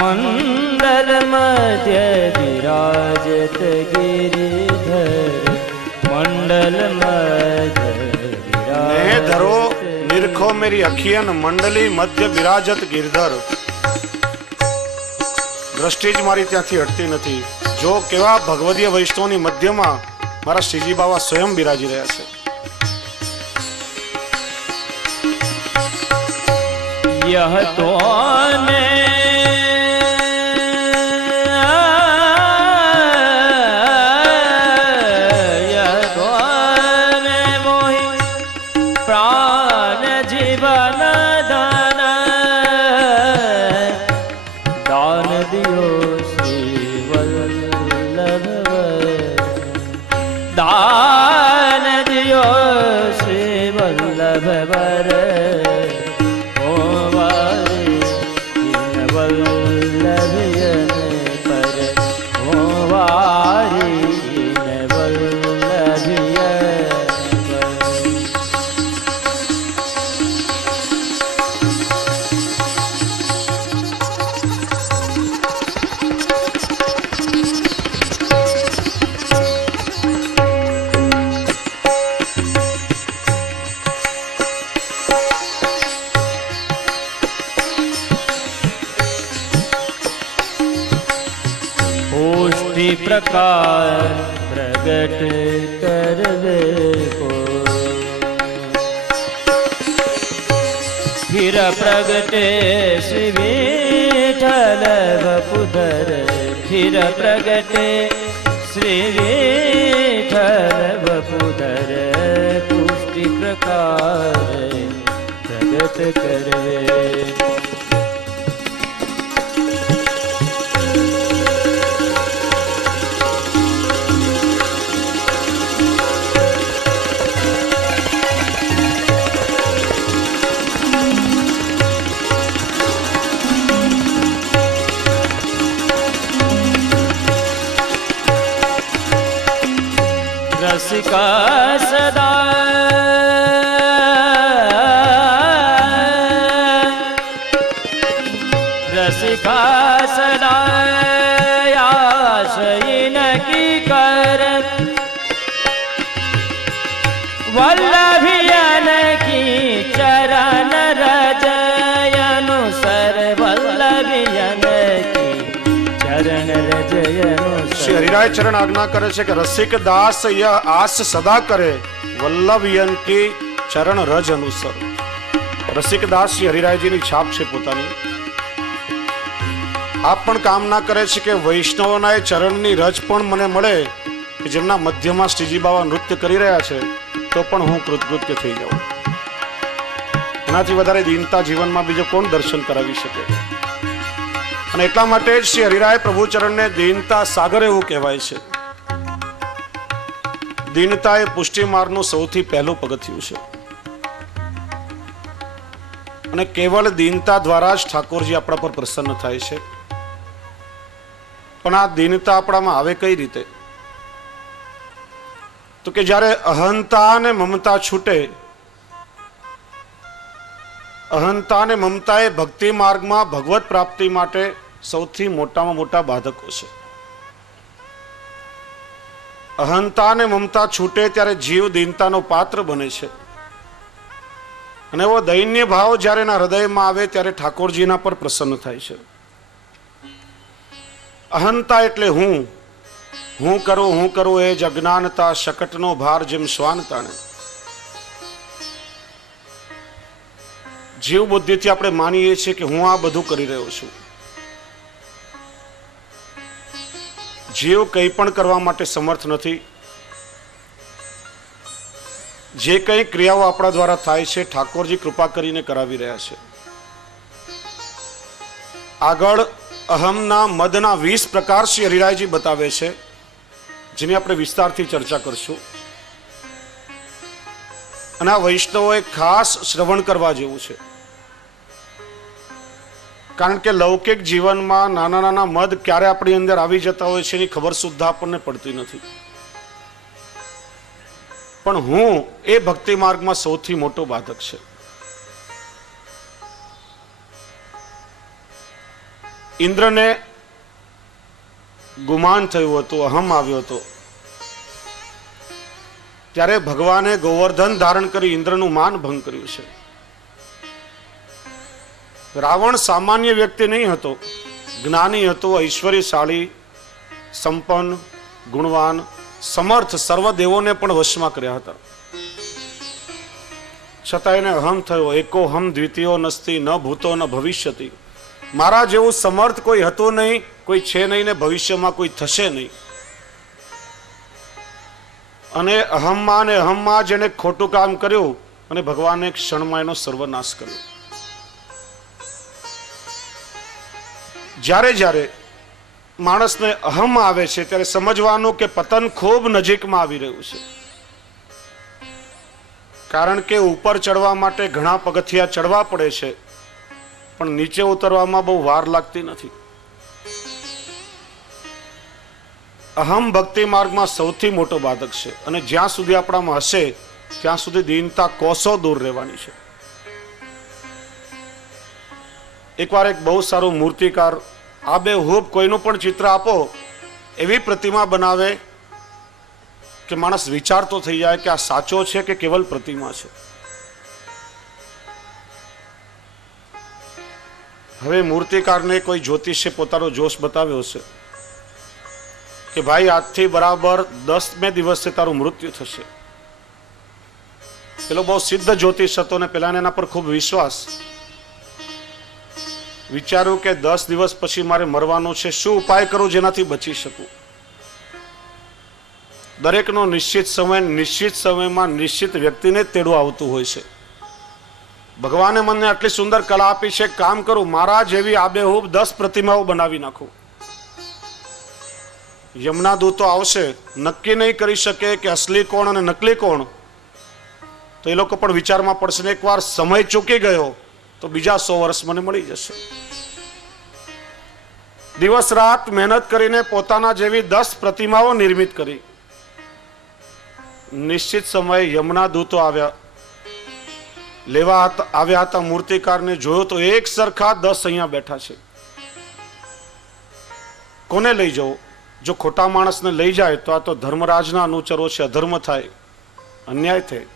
मंडल मध्य विराजत गिरिधर, मंडल मध्य ને ધરો विराजत નિરખો મેરી અખિયન, મંડલી મધ્ય બિરાજત ગિરધર. દ્રષ્ટિ જ મારી ત્યાંથી હટતી નથી. જો કેવા ભગવદીય વૈષ્ણવની મધ્યમાં મારા શ્રીજી બાવા સ્વયં બિરાજી રહ્યા છે. यह तो मैं यह तो मैं मोहि प्राण जीवन दान, दान दियो श्री वल्लभ, दान दियो श्री वल्लभ वर. ओ પુષ્ટિ પ્રકાર પ્રગટ કરવે કો फिर प्रगटे श्री विठल वपुधर फिर प्रगटे श्री विठल वपुधर पुष्टि प्रकार प्रगट करवे रसिका सदा रसिका सदा आशयन की कर वल्लभियन की चरण रजयनुसर वल्लभियन की चरण रजयनुसर શ્રી હરિરાય ચરણ આજ્ઞા કરે છે કે રસિક દાસ ય આસ સદા કરે વલ્લભયન કી ચરણ રજ અનુસર. રસિક દાસ શ્રી હરિરાયજીની છાપ છે પોતાની. આપ પણ કામના કરે છે કે વૈષ્ણવોના એ ચરણની રજ પણ મને મળે કે જેમના મધ્યમાં શ્રીજી બાબા નૃત્ય કરી રહ્યા છે તો પણ હું કૃતકૃત્ય થઈ જાઉં. એનાથી વધારે દીનતા જીવનમાં બીજો કોણ દર્શન કરાવી શકે? અને એટલા માટે જ શ્રી હરિરાય પ્રભુ ચરણને દીનતા સાગર એવું કહેવાય છે. દીનતા એ પુષ્ટિ માર્ગનું સૌથી પહેલું પગથિયું છે અને કેવળ દીનતા દ્વારા જ ઠાકોરજી આપણા પર પ્રસન્ન થાય છે. પણ આ દીનતા આપણામાં આવે કઈ રીતે? તો કે જ્યારે અહંતા અને મમતા છૂટે. અહંતા અને મમતા એ ભક્તિ માર્ગમાં ભગવત પ્રાપ્તિ માટે સૌથી મોટામાં મોટા બાધકો છે. અહંતા અને મમતા છૂટે ત્યારે જીવ દીનતાનો પાત્ર બને છે અને એવો દૈન્ય ભાવ જ્યારે એના હૃદયમાં આવે ત્યારે ઠાકોરજીના પર પ્રસન્ન થાય છે. અહંતા એટલે હું કરું એ જ અજ્ઞાનતા શકટનો ભાર જેમ શ્વાન તાણે. જીવ બુદ્ધિથી આપણે માનીએ છીએ કે હું આ બધું કરી રહ્યો છું. જીવ કંઈ પણ કરવા માટે સમર્થ નથી. જે કંઈ ક્રિયાઓ આપણા દ્વારા થાય છે ઠાકોરજી કૃપા કરીને કરાવી રહ્યા છે. આગળ અહમના મદના 20 પ્રકાર શ્રી હરિરાયજી બતાવે છે જેની આપણે વિસ્તારથી ચર્ચા કરશું. અને આ વૈષ્ણવોએ ખાસ શ્રવણ કરવા જેવું છે. કારણ કે લૌકિક જીવનમાં નાના નાના મદ ક્યારે આપણી અંદર આવી જતા હોય છે એની ખબર સુદ્ધા આપણને પડતી નથી. પણ હું એ ભક્તિ માર્ગમાં સૌથી મોટો બાધક છે. ઇન્દ્રને ગુમાન થયું હતું, અહમ આવ્યો હતો. ત્યારે ભગવાને ગોવર્ધન ધારણ કરી ઇન્દ્રનું માન ભંગ કર્યું છે. રાવણ સામાન્ય વ્યક્તિ નહીં હતો, જ્ઞાની હતો, ઐશ્વર્યશાળી, સંપન્ન, ગુણવાન, સમર્થ, સર્વ દેવોને પણ વશમાં કર્યા હતા. છતાં એને અહમ થયો. એકો હમ દ્વિતીયો નસ્તી ન ભૂતો ન ભવિષ્યતિ. મારા જેવું સમર્થ કોઈ હતું નહીં, કોઈ છે નહીં ને ભવિષ્યમાં કોઈ થશે નહીં. અને અહમમાં જેને ખોટું કામ કર્યું અને ભગવાને ક્ષણમાં એનો સર્વનાશ કર્યો. જ્યારે જ્યારે માણસને અહમ આવે છે ત્યારે સમજવાનું કે પતન ખૂબ નજીકમાં આવી રહ્યું છે. કારણ કે ઉપર ચડવા માટે ઘણા પગથિયા ચડવા પડે છે પણ નીચે ઉતરવામાં બહુ વાર લાગતી નથી. અહમ ભક્તિ માર્ગમાં સૌથી મોટો બાધક છે અને જ્યાં સુધી આપણામાં હશે ત્યાં સુધી દીનતા કોસો દૂર રહેવાની છે. એકવાર એક બહુ સારું મૂર્તિકાર આબેહૂબ કોઈનું પણ ચિત્ર આપો એવી પ્રતિમા બનાવે કે માણસ વિચારતો થઈ જાય કે આ સાચો છે કે કેવલ પ્રતિમા છે. હવે મૂર્તિકારને કોઈ જ્યોતિષે પોતાનો જોશ બતાવ્યો છે કે ભાઈ આજથી બરાબર 10મે દિવસે તારું મૃત્યુ થશે. પેલો બહુ સિદ્ધ જ્યોતિષ હતો ને પેલાને એના પર ખૂબ વિશ્વાસ. વિચાર્યું કે 10 દિવસ પછી મારે મરવાનું છે, શું ઉપાય કરું જેનાથી બચી શકું. દરેકનો નિશ્ચિત સમયમાં નિશ્ચિત વ્યક્તિને તેડું આવતું હોય છે. ભગવાને મને આટલી સુંદર કલા આપી છે, કામ કરું મારા જેવી આબેહૂબ 10 પ્રતિમાઓ બનાવી નાખું. યમના દૂતો આવશે, નક્કી નહીં કરી શકે કે અસલી કોણ અને નકલી કોણ. તો એ લોકો પણ વિચારમાં પડશે ને એકવાર સમય ચૂકી ગયો તો બીજા 100 વર્ષ મને મળી જશે. દિવસ રાત મહેનત કરીને પોતાના જેવી 10 પ્રતિમાઓ નિર્મિત કરી. નિશ્ચિત સમયે યમના દૂતો આવ્યા, આવ્યા હતા. મૂર્તિકારને જોયો તો એક સરખા 10 અહીંયા બેઠા છે. કોને લઈ જવું? જો ખોટા માણસને લઈ જાય તો આ તો ધર્મરાજના અનુચરો છે, અધર્મ થાય, અન્યાય થાય.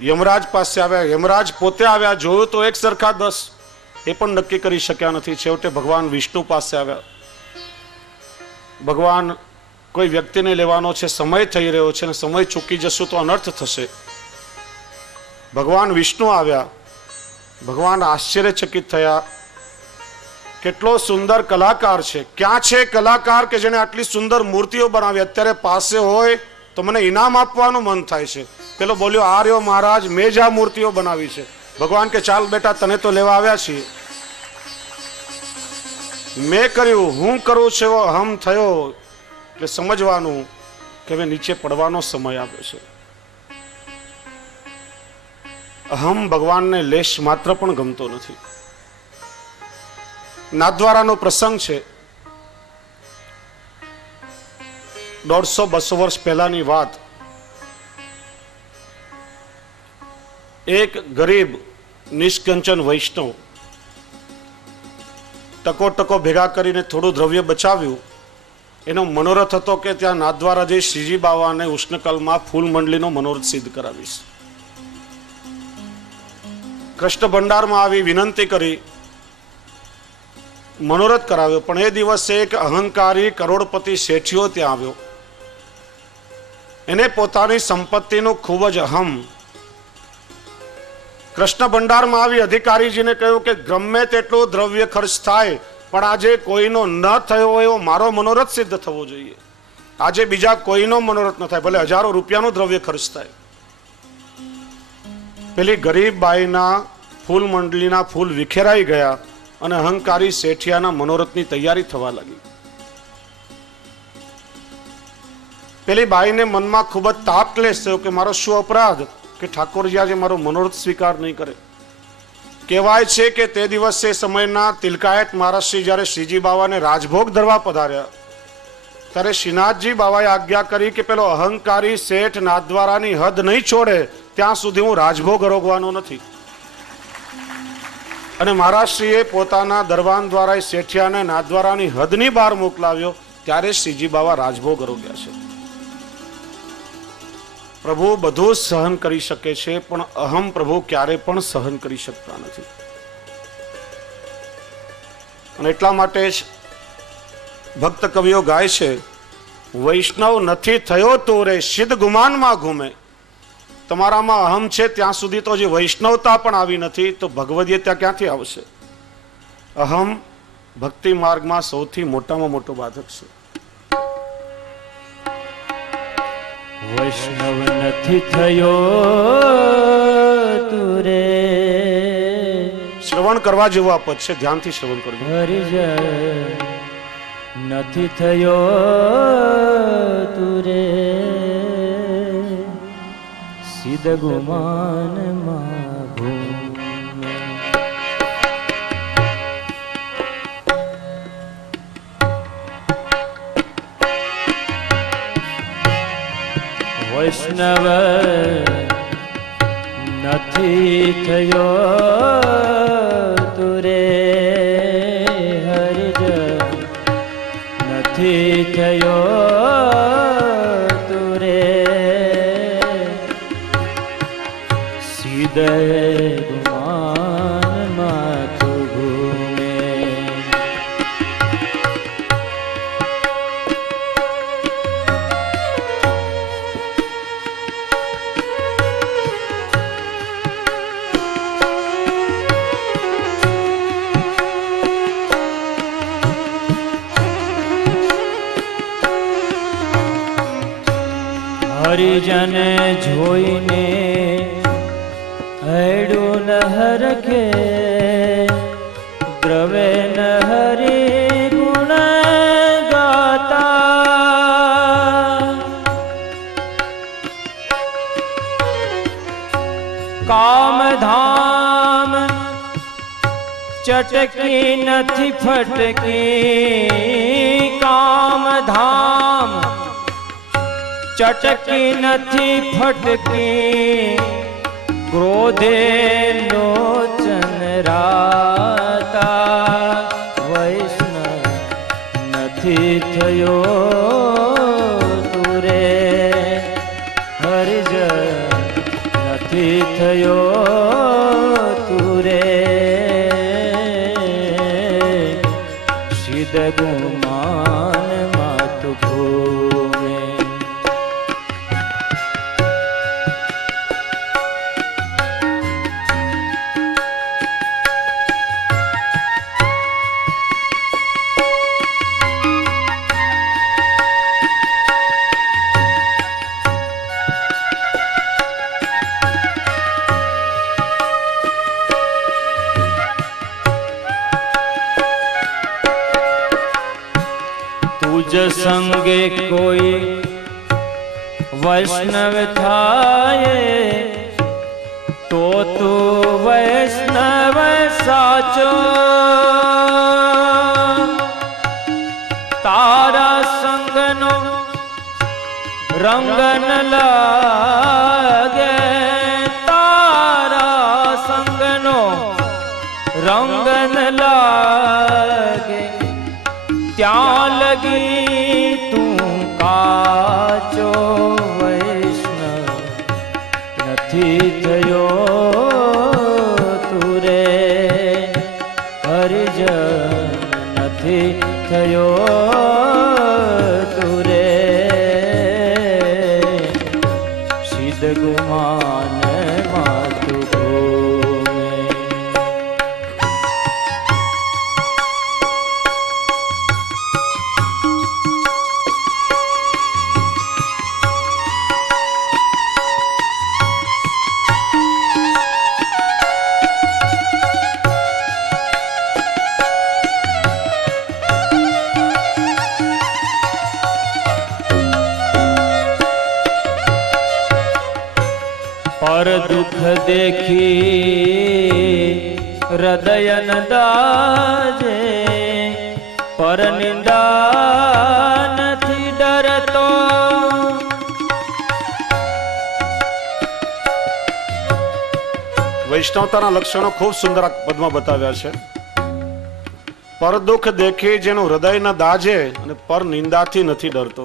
યમરાજ પાસે આવ્યા, યમરાજ પોતે આવ્યા, જોયું તો એક સરખા 10, એ પણ નક્કી કરી શક્યા નથી. છેવટે ભગવાન વિષ્ણુ પાસે આવ્યા. ભગવાન કોઈ વ્યક્તિને લેવાનો છે, સમય થઈ રહ્યો છે, અને સમય ચૂકી જશું તો અનર્થ થશે. ભગવાન વિષ્ણુ આવ્યા. ભગવાન આશ્ચર્યચકિત થયા, કેટલો સુંદર કલાકાર છે. ક્યાં છે કલાકાર કે જેને આટલી સુંદર મૂર્તિઓ બનાવી? અત્યારે પાસે હોય તો મને ઇનામ આપવાનું મન થાય છે. પેલો બોલ્યો, આ રહ્યો મહારાજ, મેં જ આ મૂર્તિઓ બનાવી છે. ભગવાન કે ચાલ બેટા, તને તો લેવા આવ્યા છીએ. મેં કર્યું, હું કરું છું એવો અહમ થયો એટલે સમજવાનું કે હવે નીચે પડવાનો સમય આવ્યો છે. અહમ ભગવાનને લેશ માત્ર પણ ગમતો નથી. નાથદ્વારાનો પ્રસંગ છે. 150-200 વર્ષ પહેલાની વાત. એક ગરીબ નિષ્કંચન વૈષ્ણવ ટકો ભેગા કરીને થોડું દ્રવ્ય બચાવ્યું. એનો મનોરથ હતો કે ત્યાં નાથદ્વારા જઈ શ્રીજી બાવાને ઉષ્ણકાલમાં ફૂલ મંડળીનો મનોરથ સિદ્ધ કરાવીશ. કૃષ્ણ ભંડારમાં આવી વિનંતી કરી, મનોરથ કરાવ્યો. પણ એ દિવસે એક અહંકારી કરોડપતિ શેઠિયો ત્યાં આવ્યો. એને પોતાની સંપત્તિનો ખૂબ જ અહમ. કૃષ્ણ ભંડારમાં આવી અધિકારીજીને કહ્યું કે ગમે તેટલું દ્રવ્ય ખર્ચ થાય પણ આજે કોઈનો ન થયો એવો મારો મનોરથ સિદ્ધ થવો જોઈએ. આજે બીજા કોઈનો મનોરથ ન થાય, ભલે હજારો રૂપિયાનું દ્રવ્ય ખર્ચ થાય. પેલી ગરીબ બાઈના ફૂલ મંડળીના ફૂલ વિખેરાઈ ગયા અને અહંકારી શેઠિયાના મનોરથની તૈયારી થવા લાગી. પેલી બાઈને મનમાં ખૂબ જ તાપ ક્લેશ થયો કે મારો શું અપરાધ કે ઠાકોરજી આજે મારો મનોરથ સ્વીકાર નહીં કરે. કહેવાય છે કે તે દિવસે સમયના તિલકાયત મહારાજશ્રી જ્યારે શ્રીજી બાવાને રાજભોગ ધરવા પધાર્યા ત્યારે શ્રીનાથજી બાવાએ આજ્ઞા કરી કે પેલો અહંકારી શેઠ નાથદ્વારાની હદ નહીં છોડે ત્યાં સુધી હું રાજભોગ આરોગવાનો નથી. અને મહારાજશ્રીએ પોતાના દરબાન દ્વારા શેઠિયાને નાથદ્વારાની હદની બહાર મોકલાવ્યો. ત્યારે શ્રીજી બાવા રાજભોગ આરોગ્યા છે. પ્રભુ બધું સહન કરી શકે છે પણ અહમ પ્રભુ ક્યારે પણ સહન કરી શકતા નથી. અને એટલા માટે જ ભક્ત કવિઓ ગાય છે, વૈષ્ણવ નથી થયો તો રે સિદ્ધ ગુમાનમાં ઘૂમે. તમારામાં અહમ છે ત્યાં સુધી તો જે વૈષ્ણવતા પણ આવી નથી તો ભગવદીયતા ક્યાંથી આવશે? અહમ ભક્તિ માર્ગમાં સૌથી મોટામાં મોટો બાધક છે. વૈષ્ણવ નથી થયો તું રે. શ્રવણ કરવા જેવું આ પદ છે, ધ્યાનથી શ્રવણ કરજો. હરિજન નથી થયો તું રે, સિદ્ધ ગુમાનમાં ઘૂમે. વૈષ્ણવ નથી થયો તું રે, હરિજન નથી થયો તું રે, સીધે ગુમાનમાં તું ઘૂમે. હરિજન જોઈને હૈડું ન હરખે દ્રવે ન હરી ગુણ ગાતા કામધામ ચટકી નથી ફટકી કામધામ ચટકી નથી ફટકી ક્રોધે લોચન રાતા વૈષ્ણવ નથી થયો તુરે હરિજન નથી થયો તુરે સિદ્ધ ગુમાન માતુ ભૂમે तुझ संगे कोई वैष्णव थाये तो तू वैष्णव साचो तारा संगनो रंग न लागे तारा संगनो रंग न लागे ત્યાં લગી તું કાચો વૈષ્ણવ નથી થયો તુરે હરિજન નથી થયો તુરે સિદ્ધ ગુમાન માતુ ભૂમે पर दुख देखी हृदय न दाजे पर निंदा નથી ડરતો વૈષ્ણવતાના લક્ષણો ખૂબ સુંદર આ પદમાં બતાવ્યા છે. પર દુઃખ દેખી જેનું હૃદય ન દાજે અને પર નિંદાથી નથી ડરતો.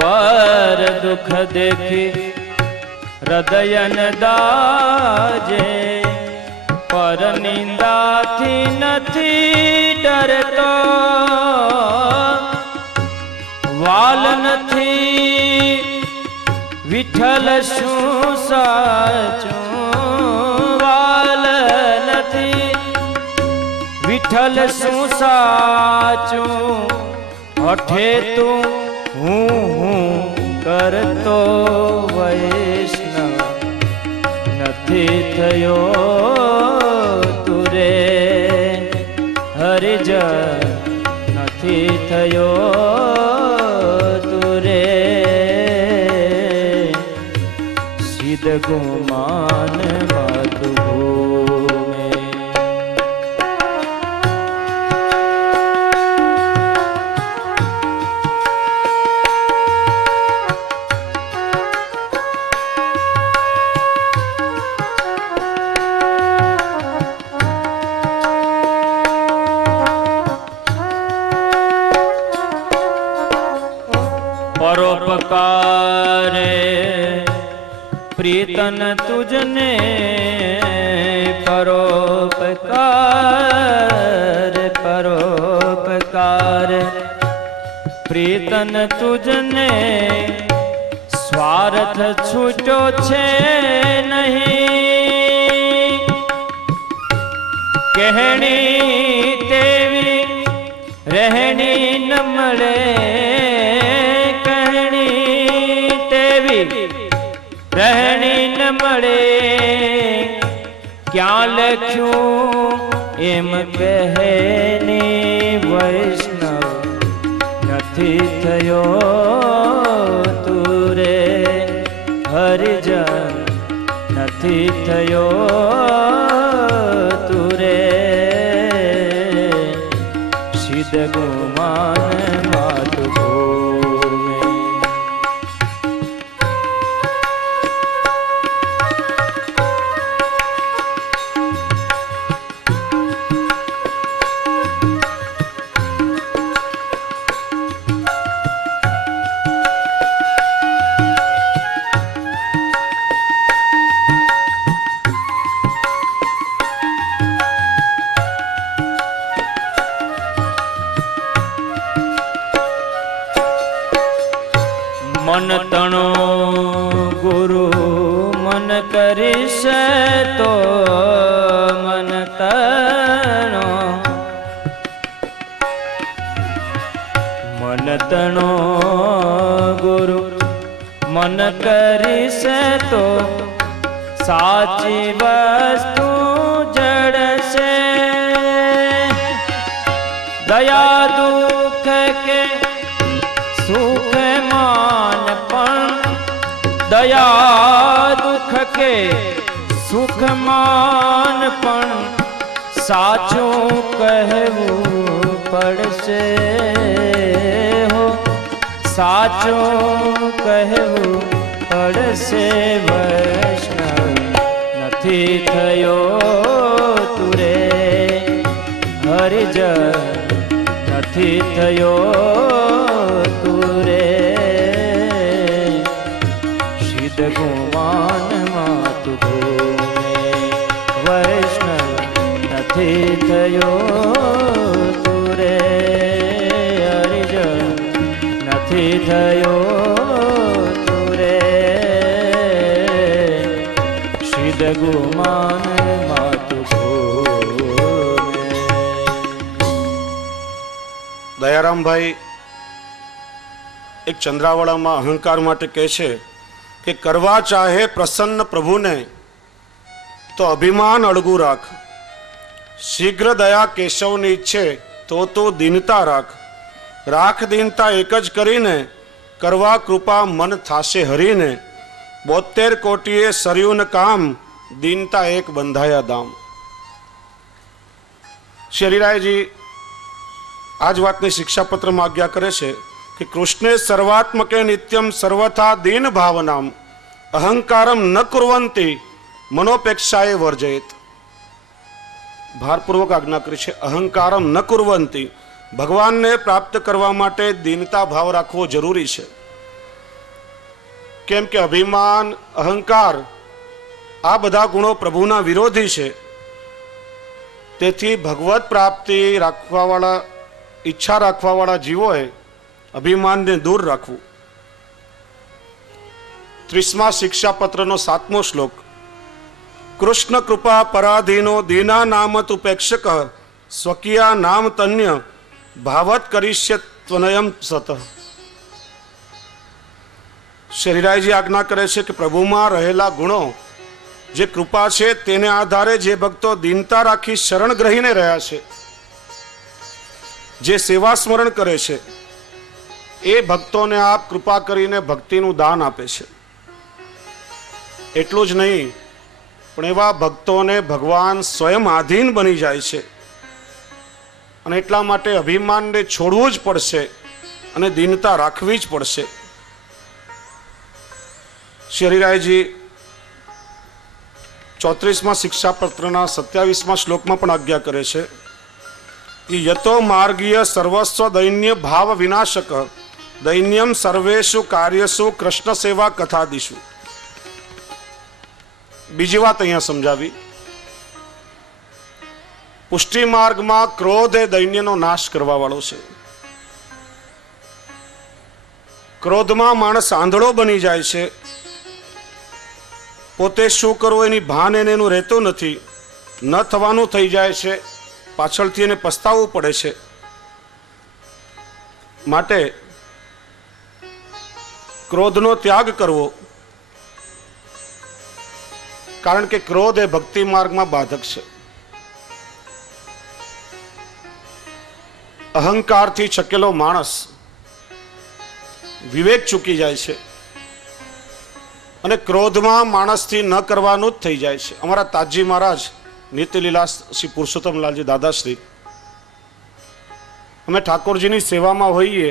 पर दुख देखी हृदय न दाजे पर निंदाથી નથી ડરતો વાલ નથી વિઠ્ઠલ શું સાચું વાલ નથી વિઠ્ઠલ શું સાચું હઠે તું હું કરતો વૈષ્ણવ નથી થયો તુરે હરિજન નથી થયો તુરે સિદ્ધ ગુમાન માતુ ભૂમે પરોપકારે પ્રીતન તુજને પરોપકાર પરોપકાર પ્રીતન તુજને સ્વાર્થ છૂટો છે નહીં કહેણી તેવી રહેણી ન મળે ક્યાં લખ્યું એમ કહે ને વૈષ્ણવ નથી થયો તું રે હરિજન નથી થયો તું રે સિદ્ધ ગુમાન માતું ભૂમે. મન તણો ગુરુ મન કરીશ તો મન તણો મન તણો ગુરુ મન કરીશ તો સાચી વસ્તુ જડશે. દયા દુઃખ કે સુખ માન પણ દયા દુઃખ કે સુખ માન પણ સાચું કહેવું પડશે હો સાચું કહેવું પડશે. વૈષ્ણવ નથી થયો તું રે હરિજન નથી થયો ગુમાન માતુ ભૂમે. વૈષ્ણવ નથી થયો તું રે હરિજન નથી થયો તું રે સિદ્ધ ગુમાન માતુ ભૂમે. દયારામભાઈ એક ચંદ્રાવળામાં અહંકાર માટે કહે છે કે કરવા ચાહે પ્રસન્ન પ્રભુને તો અભિમાન અળગું રાખ. શીઘ્ર દયા કેશવની ઈચ્છે તો દીનતા રાખ. રાખ દીનતા એક જ કરીને કરવા કૃપા મન થાશે હરીને. 72 કોટીએ સરયુન કામ દીનતા એક બંધાયા દામ. શરીરાયજી આ જ વાતની શિક્ષાપત્રમાં આજ્ઞા કરે છે कि कृष्णे सर्वात्मके नित्यम सर्वथा दीन भावनाम अहंकारम न कुर्वन्ति मनोपेक्षाए वर्जयेत. ભારપૂર્વક આજ્ઞા કરી છે અહંકારમ ન કુર્વન્તિ. ભગવાનને પ્રાપ્ત કરવા માટે દીનતા ભાવ રાખવો જરૂરી છે. કેમ કે અભિમાન અહંકાર આ બધા ગુણો પ્રભુના વિરોધી છે. તેથી ભગવત પ્રાપ્તિ રાખવાવાળા ઈચ્છા રાખવાવાળા જીવોએ અભિમાનને દૂર રાખવું. 30મા શિક્ષાપત્રનો 7મો શ્લોક. કૃષ્ણ કૃપા પરાધીનો દીના નામત ઉપેક્ષક સ્વકીયા નામ તન્ય ભાવત કરીષ્ય ત્વનયમ સત. શરીરાયજી આજ્ઞા કરે છે કે પ્રભુમાં રહેલા ગુણો જે કૃપા છે તેને આધારે જે ભક્તો દીનતા રાખી શરણ ગ્રહીને રહ્યા છે, જે સેવા સ્મરણ કરે છે, એ ભક્તોને આપ કૃપા કરીને ભક્તિનું દાન આપે છે. એટલું જ નહીં પણ એવા ભક્તોને ભગવાન સ્વયં આધીન બની જાય છે. અને એટલા માટે અભિમાનને છોડવું જ પડશે અને દીનતા રાખવી જ પડશે. શરીરાયજી 34મા શિક્ષાપત્રના 27મા શ્લોકમાં પણ આજ્ઞા કરે છે કે યતો માર્ગીય સર્વસ્વ દૈન્ય ભાવ વિનાશક દૈન્યમ સર્વેષુ કાર્યસુ કૃષ્ણ સેવા કથાદિશુ. બીજી વાત અહીંયા સમજાવી. પુષ્ટિ માર્ગમાં ક્રોધ એ દૈન્યનો નાશ કરવા વાળો છે. ક્રોધમાં માણસ આંધળો બની જાય છે. પોતે શું કરવું એની ભાન એનું રહેતું નથી. ન થવાનું થઈ જાય છે. પાછળથી એને પસ્તાવવું પડે છે. માટે ક્રોધનો ત્યાગ કરવો કારણ કે ક્રોધ એ ભક્તિ માર્ગમાં બાધક છે. અહંકારથી છકેલો માણસ વિવેક ચૂકી જાય છે અને ક્રોધમાં માણસથી ન કરવાનું જ થઈ જાય છે. અમારા તાજી મહારાજ નિત્યલીલા શ્રી પુરુષોત્તમલાલજી દાદાશ્રી, અમે ઠાકોરજીની સેવામાં હોઈએ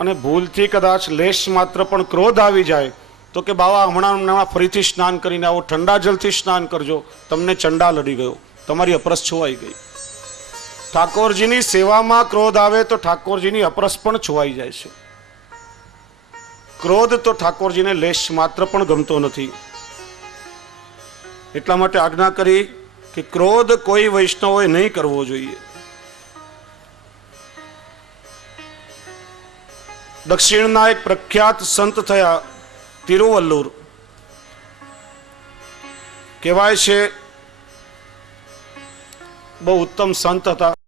અને ભૂલથી કદાચ લેશ માત્ર પણ ક્રોધ આવી જાય તો કે બાવા હમણાં ફરીથી સ્નાન કરીને આવો, ઠંડા જલથી સ્નાન કરજો, તમને ચંડા લડી ગયો, તમારી અપરસ છોવાઈ ગઈ. ઠાકોરજીની સેવામાં ક્રોધ આવે તો ઠાકોરજીની અપરસ પણ છોવાઈ જાય છે. ક્રોધ તો ઠાકોરજીને લેશ માત્ર પણ ગમતો નથી. એટલા માટે આજ્ઞા કરી કે ક્રોધ કોઈ વૈષ્ણવોએ નહીં કરવો જોઈએ. દક્ષિણના એક પ્રખ્યાત સંત થયા તિરુવલ્લુર, કહેવાય છે બહુ ઉત્તમ સંત હતા.